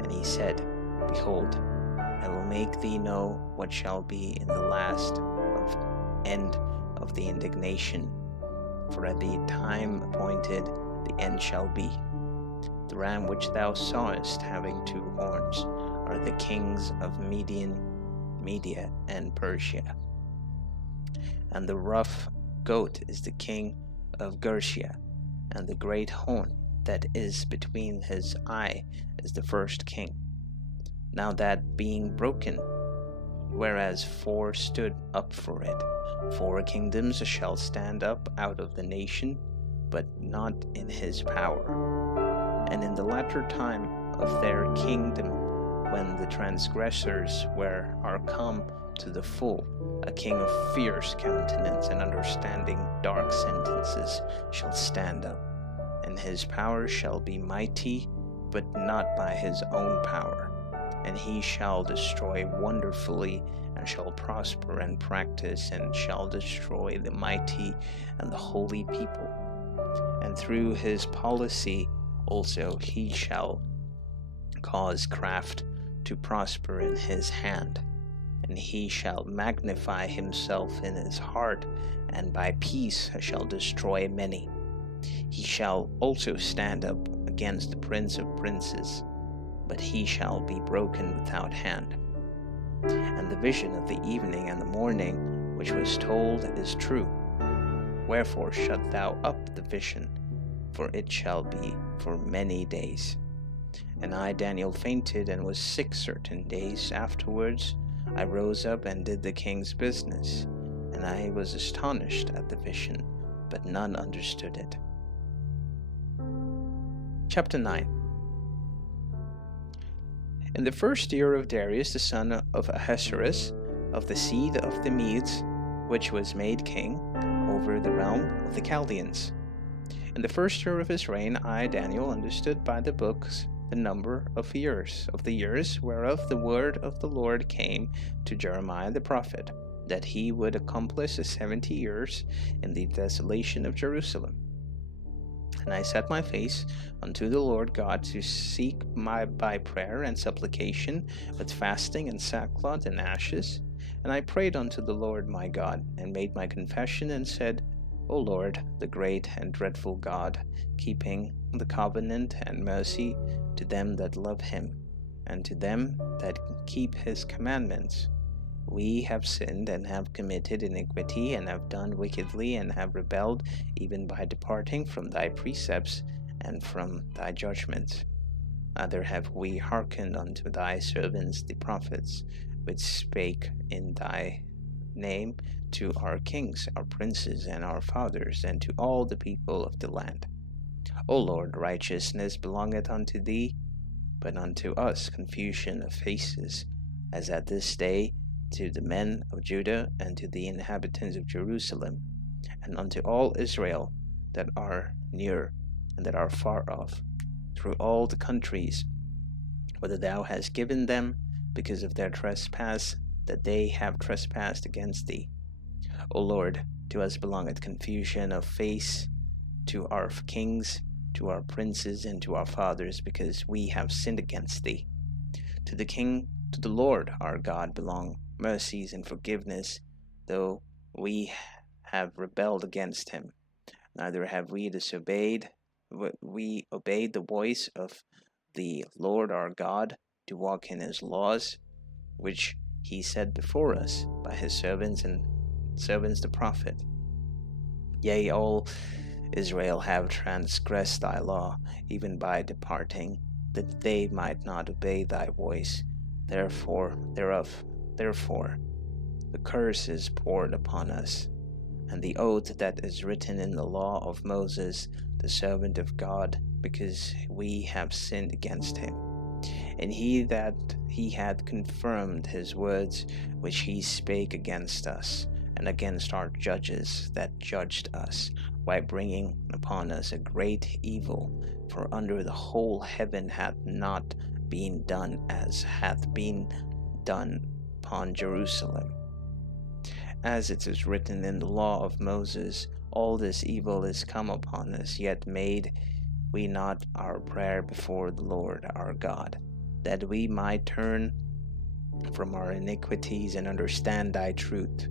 And he said, Behold, I will make thee know what shall be in the last end of the indignation. For at the time appointed the end shall be. The ram which thou sawest having 2 horns are the kings of Media, and Persia. And the rough goat is the king of Gershia, and the great horn that is between his eye is the first king. Now that being broken, whereas 4 stood up for it, 4 kingdoms shall stand up out of the nation, but not in his power. And in the latter time of their kingdom, when the transgressors are come to the full, a king of fierce countenance and understanding dark sentences shall stand up, and his power shall be mighty, but not by his own power. And he shall destroy wonderfully, and shall prosper and practice, and shall destroy the mighty and the holy people. And through his policy also he shall cause craft to prosper in his hand. And he shall magnify himself in his heart, and by peace shall destroy many. He shall also stand up against the prince of princes, but he shall be broken without hand. And the vision of the evening and the morning which was told is true. Wherefore shut thou up the vision, for it shall be for many days. And I, Daniel, fainted and was sick certain days. Afterwards I rose up and did the king's business, and I was astonished at the vision, but none understood it. Chapter 9. In the first year of Darius the son of Ahasuerus, of the seed of the Medes, which was made king over the realm of the Chaldeans. In the first year of his reign, I, Daniel, understood by the books the number of the years whereof the word of the Lord came to Jeremiah the prophet, that he would accomplish 70 years in the desolation of Jerusalem. And I set my face unto the Lord God to seek by prayer and supplication, with fasting and sackcloth and ashes. And I prayed unto the Lord my God, and made my confession, and said, O Lord, the great and dreadful God, keeping the covenant and mercy to them that love him, and to them that keep his commandments. We have sinned and have committed iniquity, and have done wickedly, and have rebelled, even by departing from thy precepts and from thy judgments. Neither have we hearkened unto thy servants the prophets, which spake in thy name to our kings, our princes, and our fathers, and to all the people of the land. O Lord, righteousness belongeth unto thee, but unto us confusion of faces, as at this day to the men of Judah, and to the inhabitants of Jerusalem, and unto all Israel that are near and that are far off, through all the countries, whether thou hast given them because of their trespass, that they have trespassed against thee. O Lord, to us belongeth confusion of face, to our kings, to our princes, and to our fathers, because we have sinned against thee. To the Lord our God belong mercies and forgiveness, though we have rebelled against him. Neither have we obeyed the voice of the Lord our God, to walk in his laws, which he set before us by his servants the prophet. Yea, all Israel have transgressed thy law, even by departing, that they might not obey thy voice. Therefore, the curse is poured upon us, and the oath that is written in the law of Moses, the servant of God, because we have sinned against him. And he had confirmed his words which he spake against us, and against our judges that judged us, by bringing upon us a great evil. For under the whole heaven hath not been done as hath been done upon Jerusalem. As it is written in the law of Moses, all this evil is come upon us, yet made we not our prayer before the Lord our God, that we might turn from our iniquities and understand thy truth.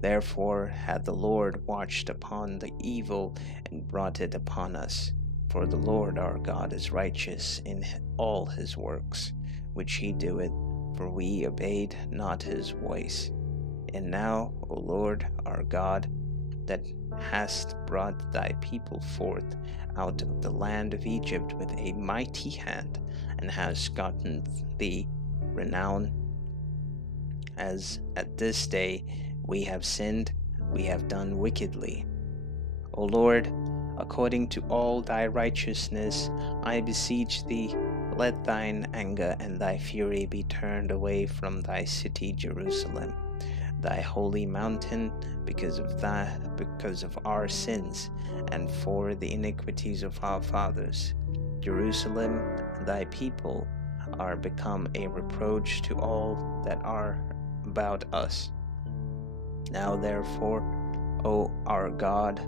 Therefore hath the Lord watched upon the evil and brought it upon us. For the Lord our God is righteous in all his works, which he doeth, for we obeyed not his voice. And now, O Lord our God, that hast brought thy people forth out of the land of Egypt with a mighty hand, and hast gotten thee renown, as at this day we have sinned, we have done wickedly. O Lord, according to all thy righteousness, I beseech thee, let thine anger and thy fury be turned away from thy city Jerusalem, thy holy mountain, because of our sins, and for the iniquities of our fathers. Jerusalem and thy people are become a reproach to all that are about us. Now therefore, O our God,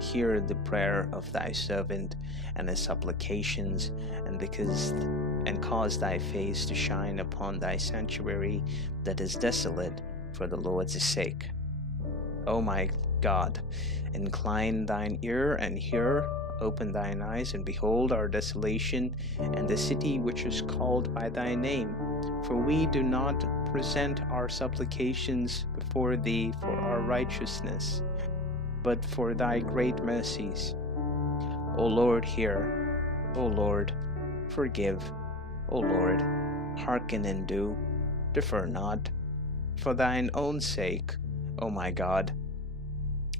hear the prayer of thy servant and his supplications, and cause thy face to shine upon thy sanctuary that is desolate, for the Lord's sake. O my God, incline thine ear and hear, open thine eyes and behold our desolation, and the city which is called by thy name. For we do not present our supplications before thee for our righteousness, but for thy great mercies. O Lord, hear. O Lord, forgive. O Lord, hearken and do. Defer not. For thine own sake, O my God,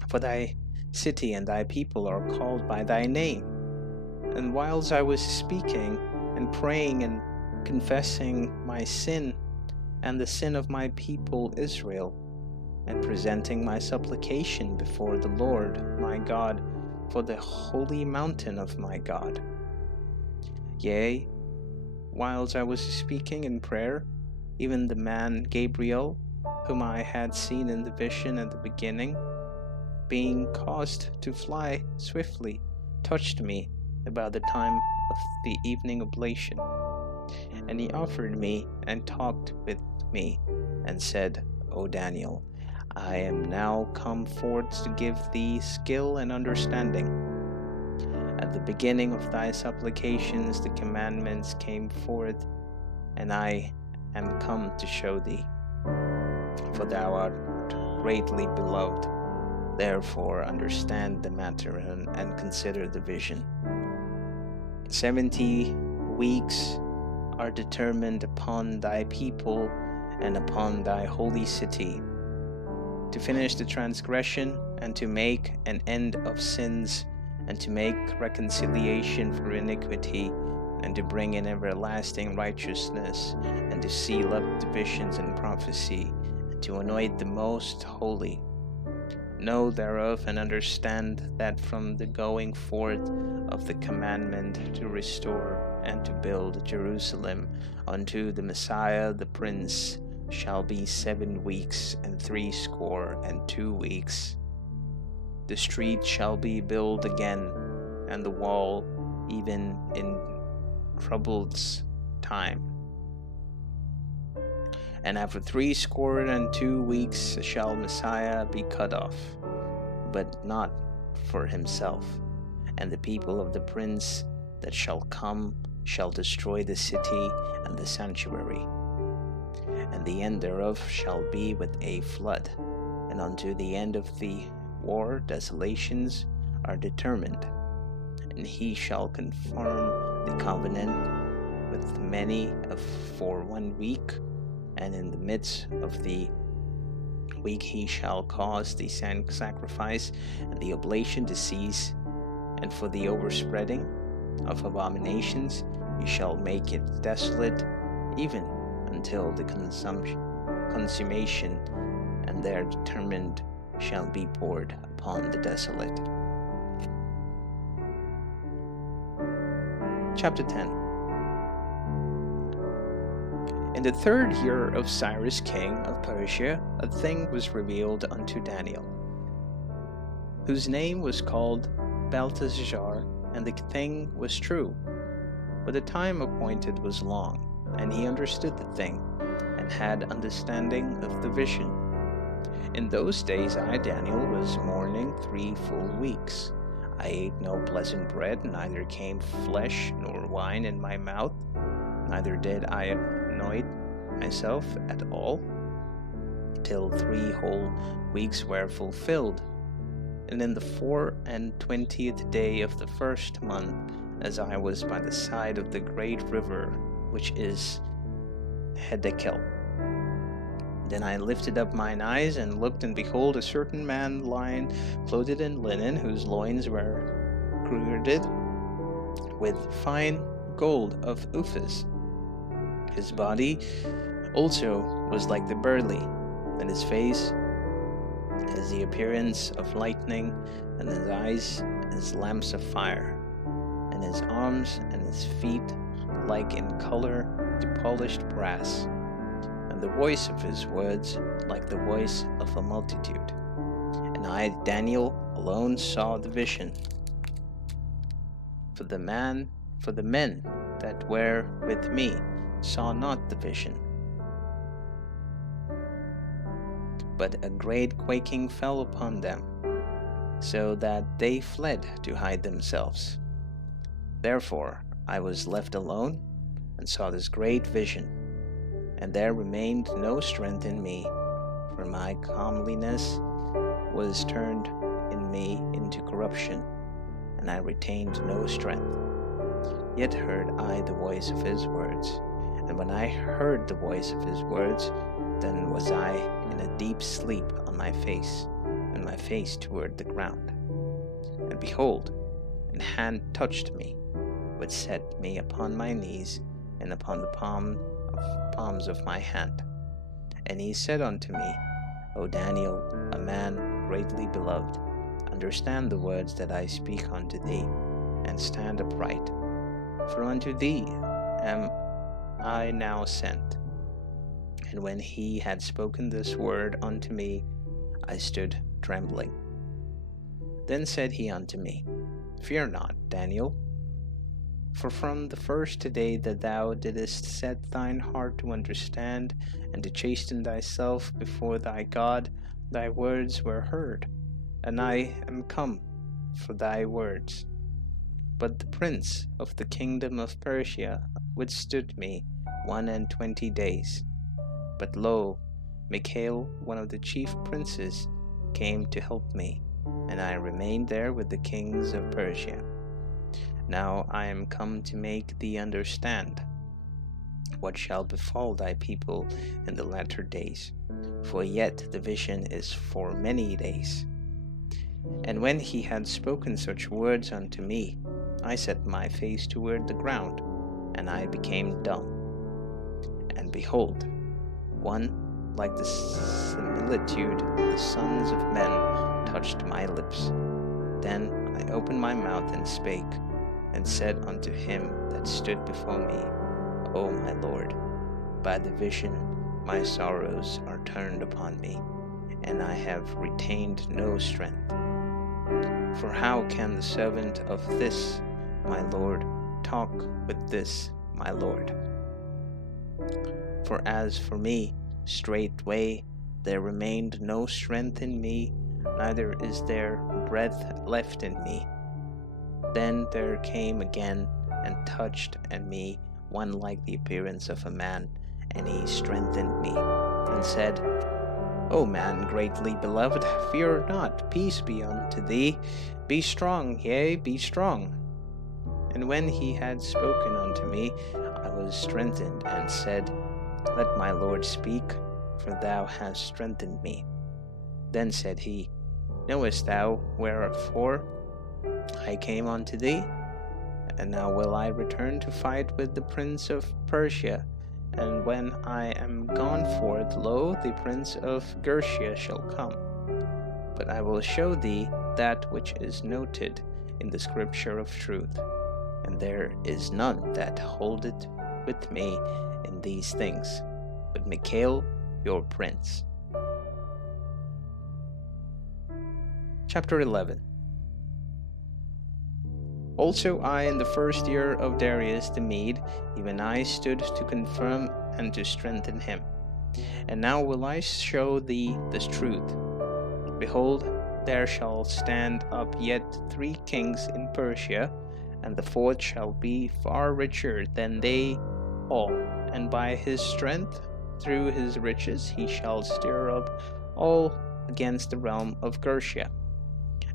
for thy city and thy people are called by thy name. And whiles I was speaking and praying and confessing my sin and the sin of my people Israel, and presenting my supplication before the Lord my God for the holy mountain of my God. Yea, whiles I was speaking in prayer, even the man Gabriel, whom I had seen in the vision at the beginning, being caused to fly swiftly, touched me about the time of the evening oblation. And he offered me and talked with me, and said, O Daniel, I am now come forth to give thee skill and understanding. At the beginning of thy supplications the commandments came forth, and I am come to show thee. For thou art greatly beloved. Therefore understand the matter and consider the vision. 70 weeks are determined upon thy people and upon thy holy city, to finish the transgression, and to make an end of sins, and to make reconciliation for iniquity, and to bring in everlasting righteousness, and to seal up divisions and prophecy, and to anoint the most holy. Know thereof and understand that from the going forth of the commandment to restore and to build Jerusalem unto the Messiah the Prince shall be 7 weeks and 62 weeks. The street shall be built again, and the wall even in troubled time. And after 62 weeks shall Messiah be cut off, but not for himself. And the people of the prince that shall come shall destroy the city and the sanctuary. And the end thereof shall be with a flood. And unto the end of the war desolations are determined. And he shall confirm the covenant with many for 1 week. And in the midst of the week he shall cause the sacrifice and the oblation to cease, and for the overspreading of abominations, you shall make it desolate, even until the consummation, and their determined shall be poured upon the desolate. Chapter 10. In the 3rd year of Cyrus king of Persia, a thing was revealed unto Daniel, whose name was called Belshazzar, and the thing was true. But the time appointed was long, and he understood the thing, and had understanding of the vision. In those days I, Daniel, was mourning 3 full weeks. I ate no pleasant bread, neither came flesh nor wine in my mouth, neither did I anoint myself at all, till 3 whole weeks were fulfilled. And in the 24th day of the 1st month, as I was by the side of the great river, which is Hiddekel, then I lifted up mine eyes and looked, and behold, a certain man lying clothed in linen, whose loins were girded with fine gold of Uphaz. His body also was like the barley, and his face has the appearance of lightning, and his eyes as lamps of fire, and his arms and his feet like in color to polished brass, and the voice of his words like the voice of a multitude. And I, Daniel, alone saw the vision. For the men that were with me saw not the vision. But a great quaking fell upon them, so that they fled to hide themselves. Therefore I was left alone, and saw this great vision, and there remained no strength in me, for my comeliness was turned in me into corruption, and I retained no strength. Yet heard I the voice of his words, and when I heard the voice of his words, then was I in a deep sleep on my face, and my face toward the ground. And behold, an hand touched me, which set me upon my knees, and upon the palms of my hand. And he said unto me, O Daniel, a man greatly beloved, understand the words that I speak unto thee, and stand upright. For unto thee am I now sent. And when he had spoken this word unto me, I stood trembling. Then said he unto me, Fear not, Daniel, for from the first day that thou didst set thine heart to understand, and to chasten thyself before thy God, thy words were heard, and I am come for thy words. But the prince of the kingdom of Persia withstood me 21 days. But lo, Michael, one of the chief princes, came to help me, and I remained there with the kings of Persia. Now I am come to make thee understand what shall befall thy people in the latter days, for yet the vision is for many days. And when he had spoken such words unto me, I set my face toward the ground, and I became dumb. And behold, one like the similitude of the sons of men touched my lips. Then I opened my mouth and spake, and said unto him that stood before me, O my Lord, by the vision my sorrows are turned upon me, and I have retained no strength. For how can the servant of this my Lord talk with this my Lord? For as for me, straightway there remained no strength in me, neither is there breath left in me. Then there came again and touched at me one like the appearance of a man, and he strengthened me, and said, O man greatly beloved, fear not, peace be unto thee, be strong, yea, be strong. And when he had spoken unto me, I was strengthened, and said, Let my Lord speak, for thou hast strengthened me. Then said he, Knowest thou wherefore I came unto thee? And now will I return to fight with the prince of Persia. And when I am gone forth, lo, the prince of Gershia shall come. But I will show thee that which is noted in the scripture of truth, and there is none that holdeth with me in these things, but Michael your prince. Chapter 11. Also I, in the first year of Darius the Mede, even I stood to confirm and to strengthen him. And now will I show thee this truth. Behold, there shall stand up yet 3 kings in Persia, and the 4th shall be far richer than they all, and by his strength, through his riches, he shall stir up all against the realm of Gershia.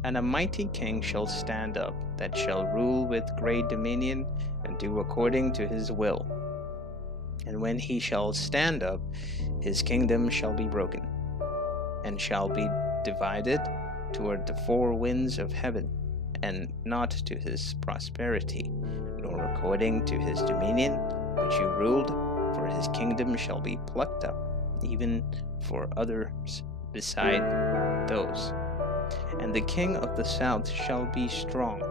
And a mighty king shall stand up, that shall rule with great dominion, and do according to his will. And when he shall stand up, his kingdom shall be broken, and shall be divided toward the 4 winds of heaven, and not to his prosperity, nor according to his dominion which he ruled, for his kingdom shall be plucked up, even for others beside those. And the king of the south shall be strong,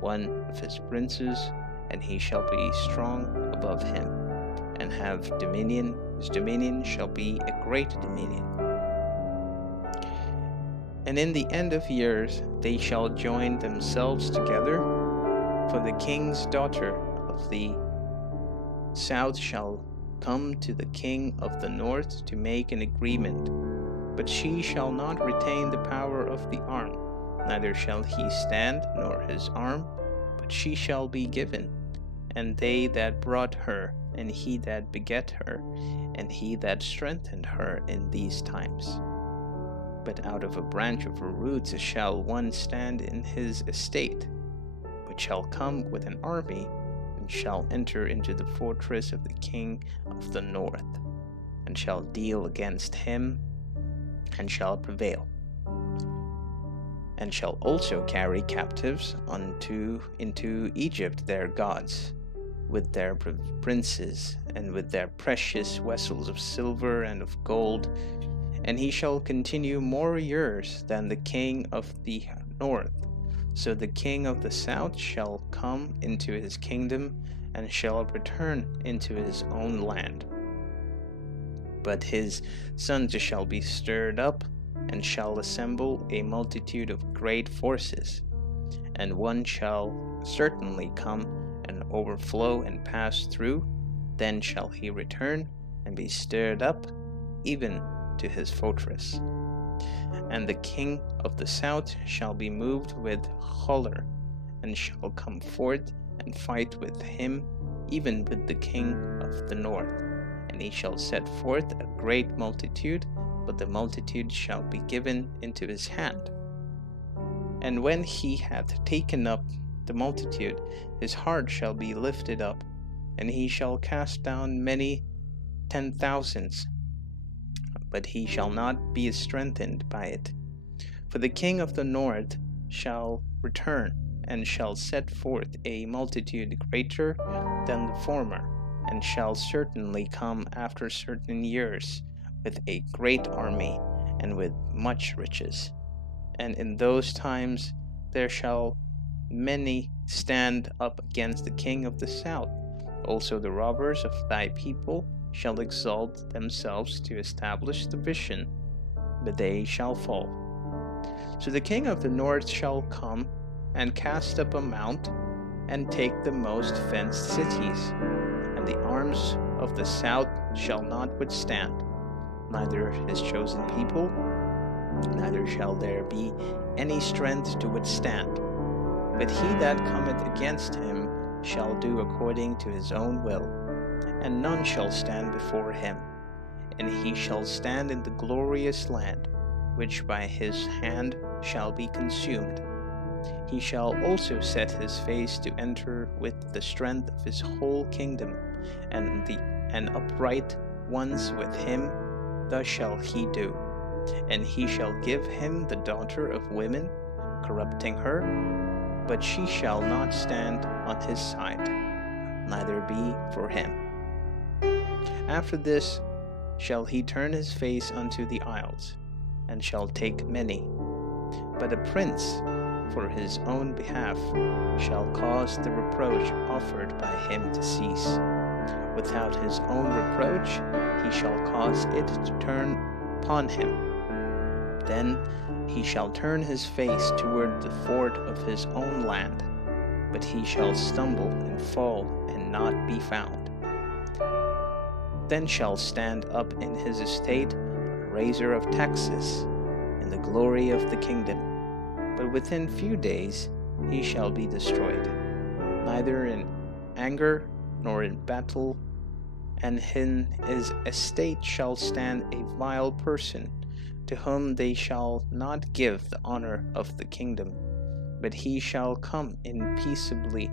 one of his princes, and he shall be strong above him, and have dominion. His dominion shall be a great dominion. And in the end of years they shall join themselves together, for the king's daughter of the south shall come to the king of the north to make an agreement. But she shall not retain the power of the arm, neither shall he stand nor his arm, but she shall be given, and they that brought her, and he that begat her, and he that strengthened her in these times. But out of a branch of her roots shall one stand in his estate, which shall come with an army, and shall enter into the fortress of the king of the north, and shall deal against him, and shall prevail, and shall also carry captives into Egypt their gods, with their princes, and with their precious vessels of silver and of gold. And he shall continue more years than the king of the north. So the king of the south shall come into his kingdom, and shall return into his own land. But his sons shall be stirred up, and shall assemble a multitude of great forces. And one shall certainly come and overflow and pass through. Then shall he return and be stirred up, even to his fortress. And the king of the south shall be moved with choler, and shall come forth and fight with him, even with the king of the north. And he shall set forth a great multitude, but the multitude shall be given into his hand. And when he hath taken up the multitude, his heart shall be lifted up, and he shall cast down many 10,000s, but he shall not be strengthened by it. For the king of the north shall return, and shall set forth a multitude greater than the former, and shall certainly come after certain years with a great army, and with much riches. And in those times there shall many stand up against the king of the south. Also the robbers of thy people shall exalt themselves to establish the vision, but they shall fall. So the king of the north shall come and cast up a mount, and take the most fenced cities, and the arms of the south shall not withstand, neither his chosen people, neither shall there be any strength to withstand. But he that cometh against him shall do according to his own will, and none shall stand before him. And he shall stand in the glorious land, which by his hand shall be consumed. He shall also set his face to enter with the strength of his whole kingdom, and upright ones with him. Thus shall he do. And he shall give him the daughter of women, corrupting her. but she shall not stand on his side, neither be for him. After this shall he turn his face unto the isles, and shall take many. But a prince, for his own behalf, shall cause the reproach offered by him to cease. Without his own reproach he shall cause it to turn upon him. Then he shall turn his face toward the fort of his own land, but he shall stumble and fall and not be found. Then shall stand up in his estate a raiser of taxes, in the glory of the kingdom. But within few days he shall be destroyed, neither in anger nor in battle, and in his estate shall stand a vile person, to whom they shall not give the honor of the kingdom, but he shall come in peaceably,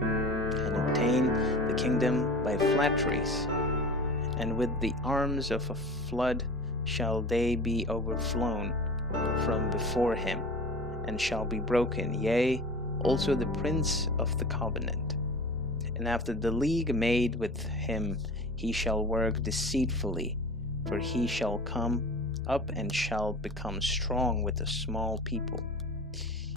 and obtain the kingdom by flatteries. And with the arms of a flood shall they be overflown from before him, and shall be broken, yea, also the prince of the covenant. And after the league made with him, he shall work deceitfully, for he shall come up and shall become strong with a small people.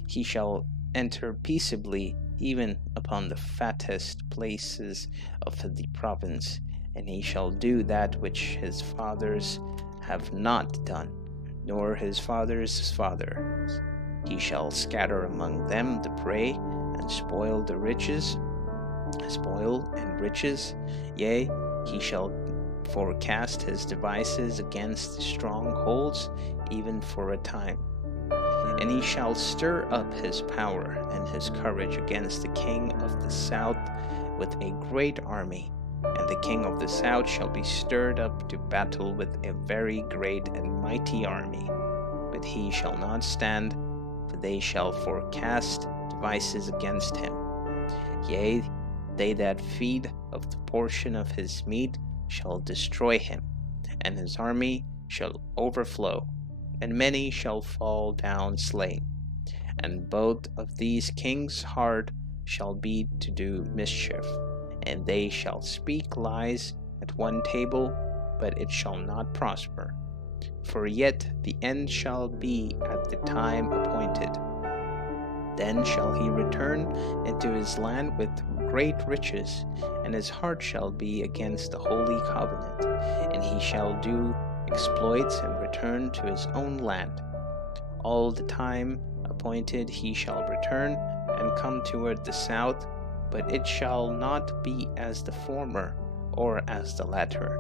He shall enter peaceably even upon the fattest places of the province, and he shall do that which his fathers have not done, nor his father's fathers. He shall scatter among them the prey, and spoil and riches. Yea, he shall forecast his devices against the strongholds, even for a time. And he shall stir up his power and his courage against the king of the south with a great army. And the king of the south shall be stirred up to battle with a very great and mighty army. But he shall not stand, for they shall forecast devices against him. Yea, they that feed of the portion of his meat shall destroy him, and his army shall overflow, and many shall fall down slain. And both of these kings' heart shall be to do mischief, and they shall speak lies at one table, but it shall not prosper. For yet the end shall be at the time appointed. Then shall he return into his land with great riches, and his heart shall be against the holy covenant, and he shall do exploits and return to his own land. All the time appointed he shall return and come toward the south, but it shall not be as the former or as the latter.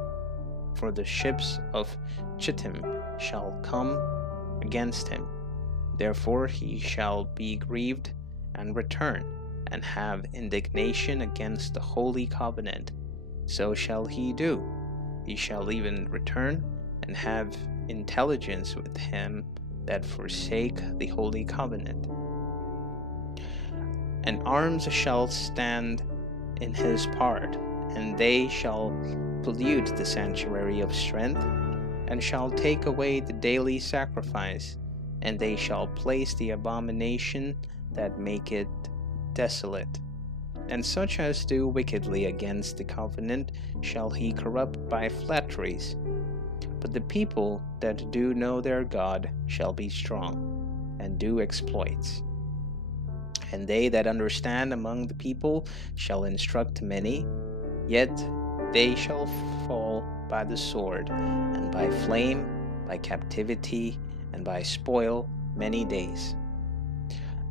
For the ships of Chittim shall come against him. Therefore he shall be grieved and return, and have indignation against the holy covenant. So shall he do. He shall even return and have intelligence with him that forsake the holy covenant. And arms shall stand in his part, and they shall pollute the sanctuary of strength, and shall take away the daily sacrifice, and they shall place the abomination that make it desolate. And such as do wickedly against the covenant shall he corrupt by flatteries. But the people that do know their God shall be strong, and do exploits. And they that understand among the people shall instruct many, yet they shall fall by the sword, and by flame, by captivity, and by spoil many days.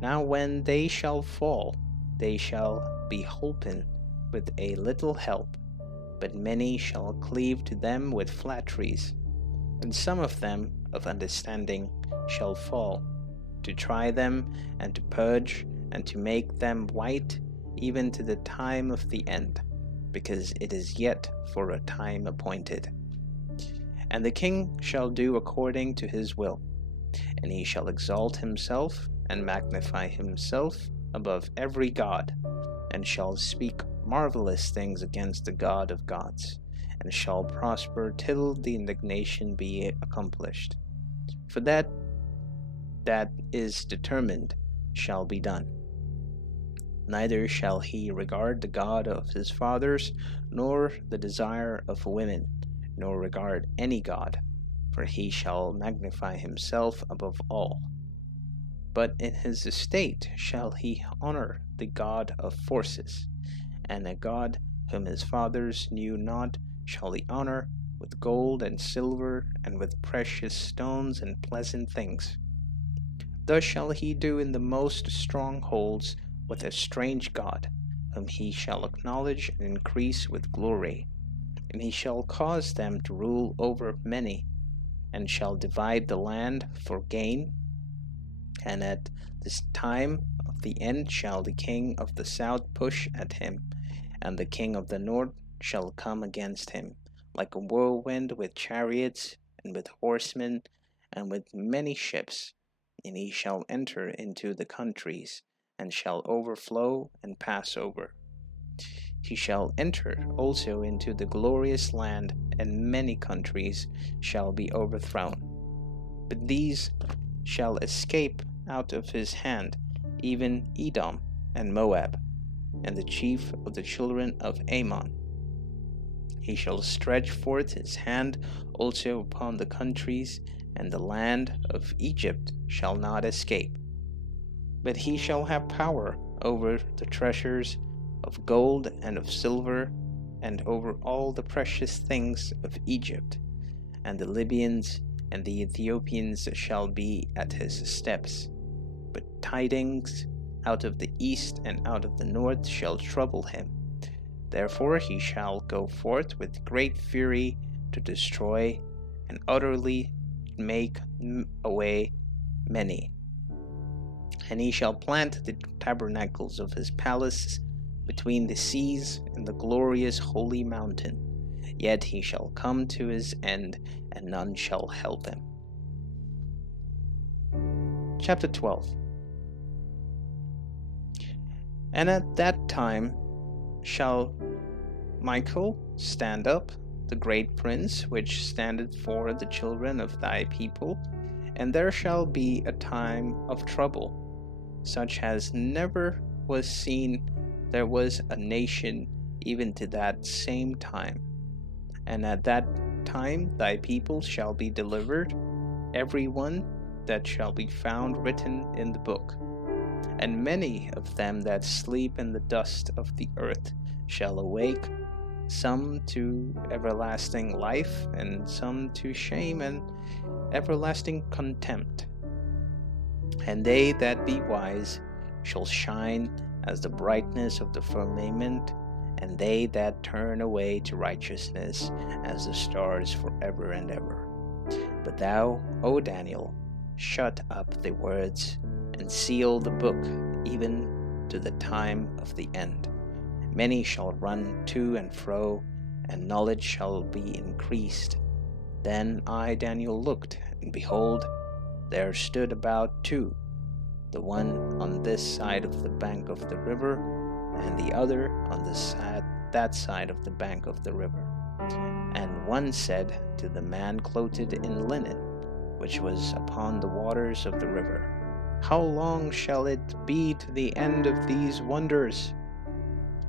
Now when they shall fall, they shall be holpen with a little help, but many shall cleave to them with flatteries. And some of them of understanding shall fall, to try them, and to purge, and to make them white, even to the time of the end, because it is yet for a time appointed. And the king shall do according to his will, and he shall exalt himself and magnify himself above every god, and shall speak marvelous things against the God of gods, and shall prosper till the indignation be accomplished. For that is determined shall be done. Neither shall he regard the God of his fathers, nor the desire of women, nor regard any god, for he shall magnify himself above all. But in his estate shall he honor the God of forces, and a god whom his fathers knew not shall he honor with gold and silver, and with precious stones and pleasant things. Thus shall he do in the most strongholds with a strange god, whom he shall acknowledge and increase with glory. And he shall cause them to rule over many, and shall divide the land for gain. And at this time of the end shall the king of the south push at him, and the king of the north shall come against him, like a whirlwind with chariots, and with horsemen, and with many ships. And he shall enter into the countries, and shall overflow and pass over. He shall enter also into the glorious land, and many countries shall be overthrown. But these shall escape out of his hand, even Edom and Moab, and the chief of the children of Ammon. He shall stretch forth his hand also upon the countries, and the land of Egypt shall not escape. But he shall have power over the treasures of gold and of silver, and over all the precious things of Egypt. And the Libyans and the Ethiopians shall be at his steps. But tidings out of the east and out of the north shall trouble him. Therefore he shall go forth with great fury to destroy and utterly make away many. And he shall plant the tabernacles of his palace between the seas and the glorious holy mountain. Yet he shall come to his end, and none shall help him. Chapter 12. And at that time shall Michael stand up, the great prince, which standeth for the children of thy people, and there shall be a time of trouble, such as never was seen there was a nation even to that same time. And at that time thy people shall be delivered, every one that shall be found written in the book. And many of them that sleep in the dust of the earth shall awake, some to everlasting life, and some to shame and everlasting contempt. And they that be wise shall shine as the brightness of the firmament, and they that turn away to righteousness as the stars forever and ever. But thou, O Daniel, shut up the words, and seal the book, even to the time of the end. Many shall run to and fro, and knowledge shall be increased. Then I, Daniel, looked, and behold, there stood about two, the one on this side of the bank of the river, and the other on that side of the bank of the river. And one said to the man clothed in linen, which was upon the waters of the river, How long shall it be to the end of these wonders?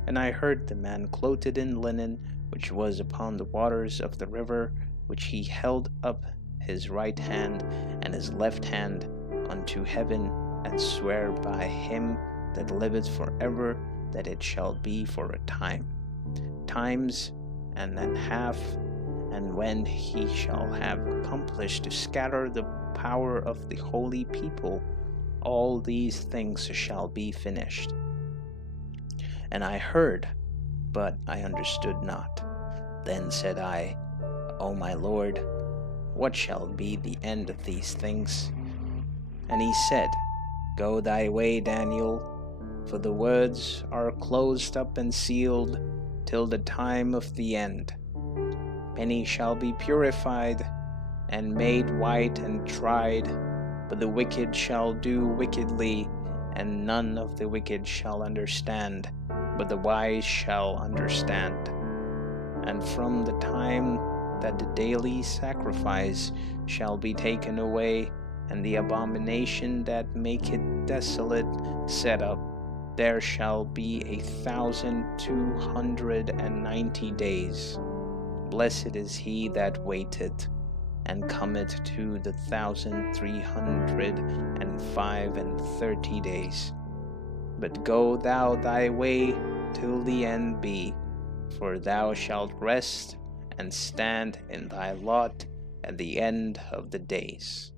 And I heard the man clothed in linen, which was upon the waters of the river, which he held up his right hand and his left hand unto heaven, and swear by him that liveth forever, that it shall be for a time, times and a half, and when he shall have accomplished to scatter the power of the holy people, all these things shall be finished. And I heard, but I understood not. Then said I, O my Lord, what shall be the end of these things? And he said, Go thy way, Daniel, for the words are closed up and sealed till the time of the end. Many shall be purified and made white and tried, but the wicked shall do wickedly, and none of the wicked shall understand, but the wise shall understand. And from the time that the daily sacrifice shall be taken away, and the abomination that maketh desolate set up, there shall be 1,290 days. Blessed is he that waiteth, and cometh to the 1,335 days. But go thou thy way till the end be, for thou shalt rest and stand in thy lot at the end of the days.